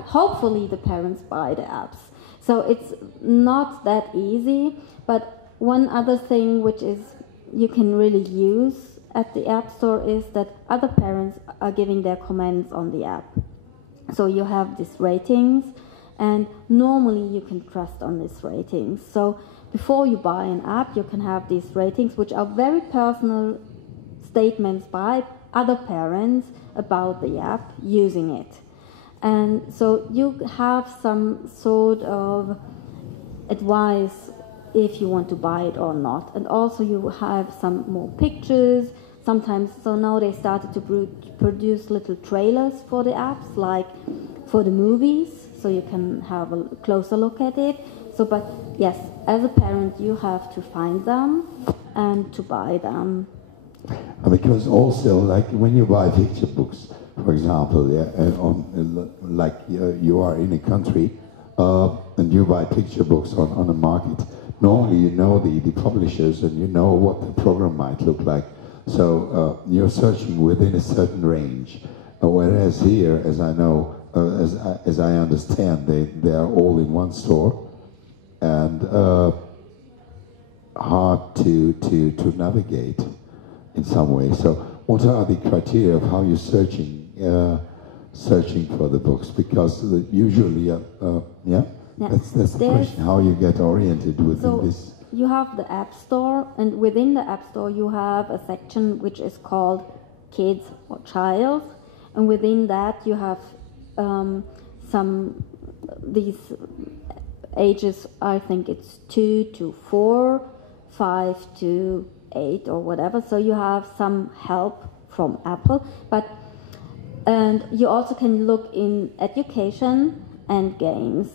hopefully the parents buy the apps. So it's not that easy. But one other thing which is you can really use at the App Store is that other parents are giving their comments on the app. So you have these ratings, and normally you can trust on these ratings. So before you buy an app, you can have these ratings, which are very personal statements by other parents about the app using it. And so you have some sort of advice if you want to buy it or not. And also you have some more pictures sometimes. So now they started to produce little trailers for the apps, like for the movies, so you can have a closer look at it. So, but yes, as a parent you have to find them and to buy them. Because also, like when you buy picture books, for example, you are in a country and you buy picture books on a market, normally you know the publishers and you know what the program might look like. So you're searching within a certain range. Whereas here, as I know, as I understand, they are all in one store, and hard to navigate in some way. So what are the criteria of how you're searching for the books? Because usually, that's the question, how you get oriented within this. You have the App Store, and within the App Store you have a section which is called Kids or Child, and within that you have these ages, I think it's 2 to 4, 5 to 8 or whatever, so you have some help from Apple. And you also can look in education and games.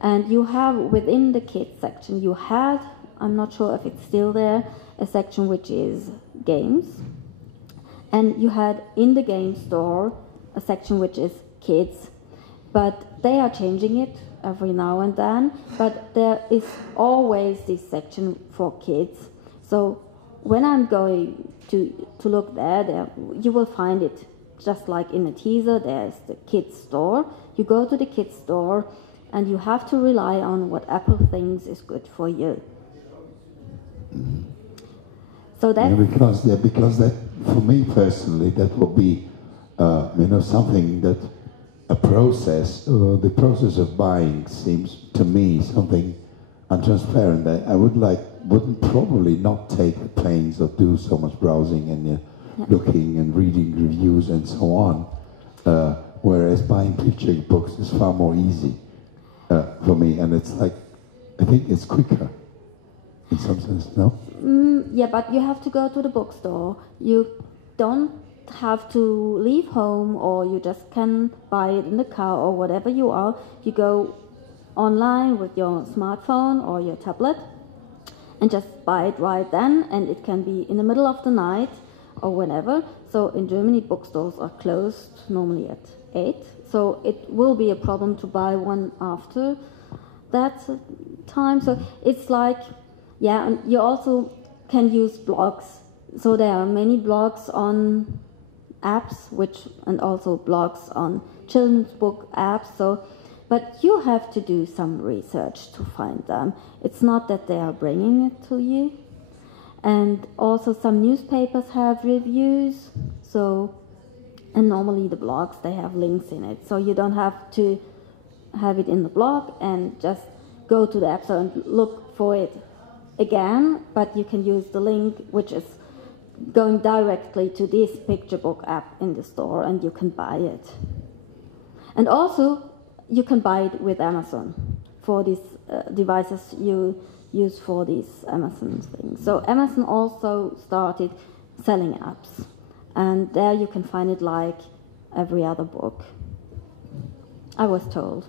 And you have within the kids section, you had, I'm not sure if it's still there, a section which is games. And you had in the game store a section which is kids. But they are changing it every now and then. But there is always this section for kids. So when I'm going to look there, you will find it just like in a teaser. There's the kids store. You go to the kids store and you have to rely on what Apple thinks is good for you. So that because that, for me personally, that will be something that a process. The process of buying seems to me something untransparent. I wouldn't probably not take the pains of do so much browsing and looking and reading reviews and so on. Whereas buying picture books is far more easy for me, and it's like, I think it's quicker in some sense, no? Yeah, but you have to go to the bookstore. You don't have to leave home, or you just can buy it in the car or whatever you are. You go online with your smartphone or your tablet and just buy it right then, and it can be in the middle of the night or whenever. So in Germany, bookstores are closed normally at 8, so it will be a problem to buy one after that time. So it's like, yeah, and you also can use blogs. So there are many blogs on apps, and also blogs on children's book apps. So, but you have to do some research to find them. It's not that they are bringing it to you. And also some newspapers have reviews. So, and normally the blogs, they have links in it. So you don't have to have it in the blog and just go to the app store and look for it again, but you can use the link which is going directly to this picture book app in the store, and you can buy it. And also you can buy it with Amazon for these devices you use for these Amazon things. So Amazon also started selling apps, and there you can find it like every other book, I was told.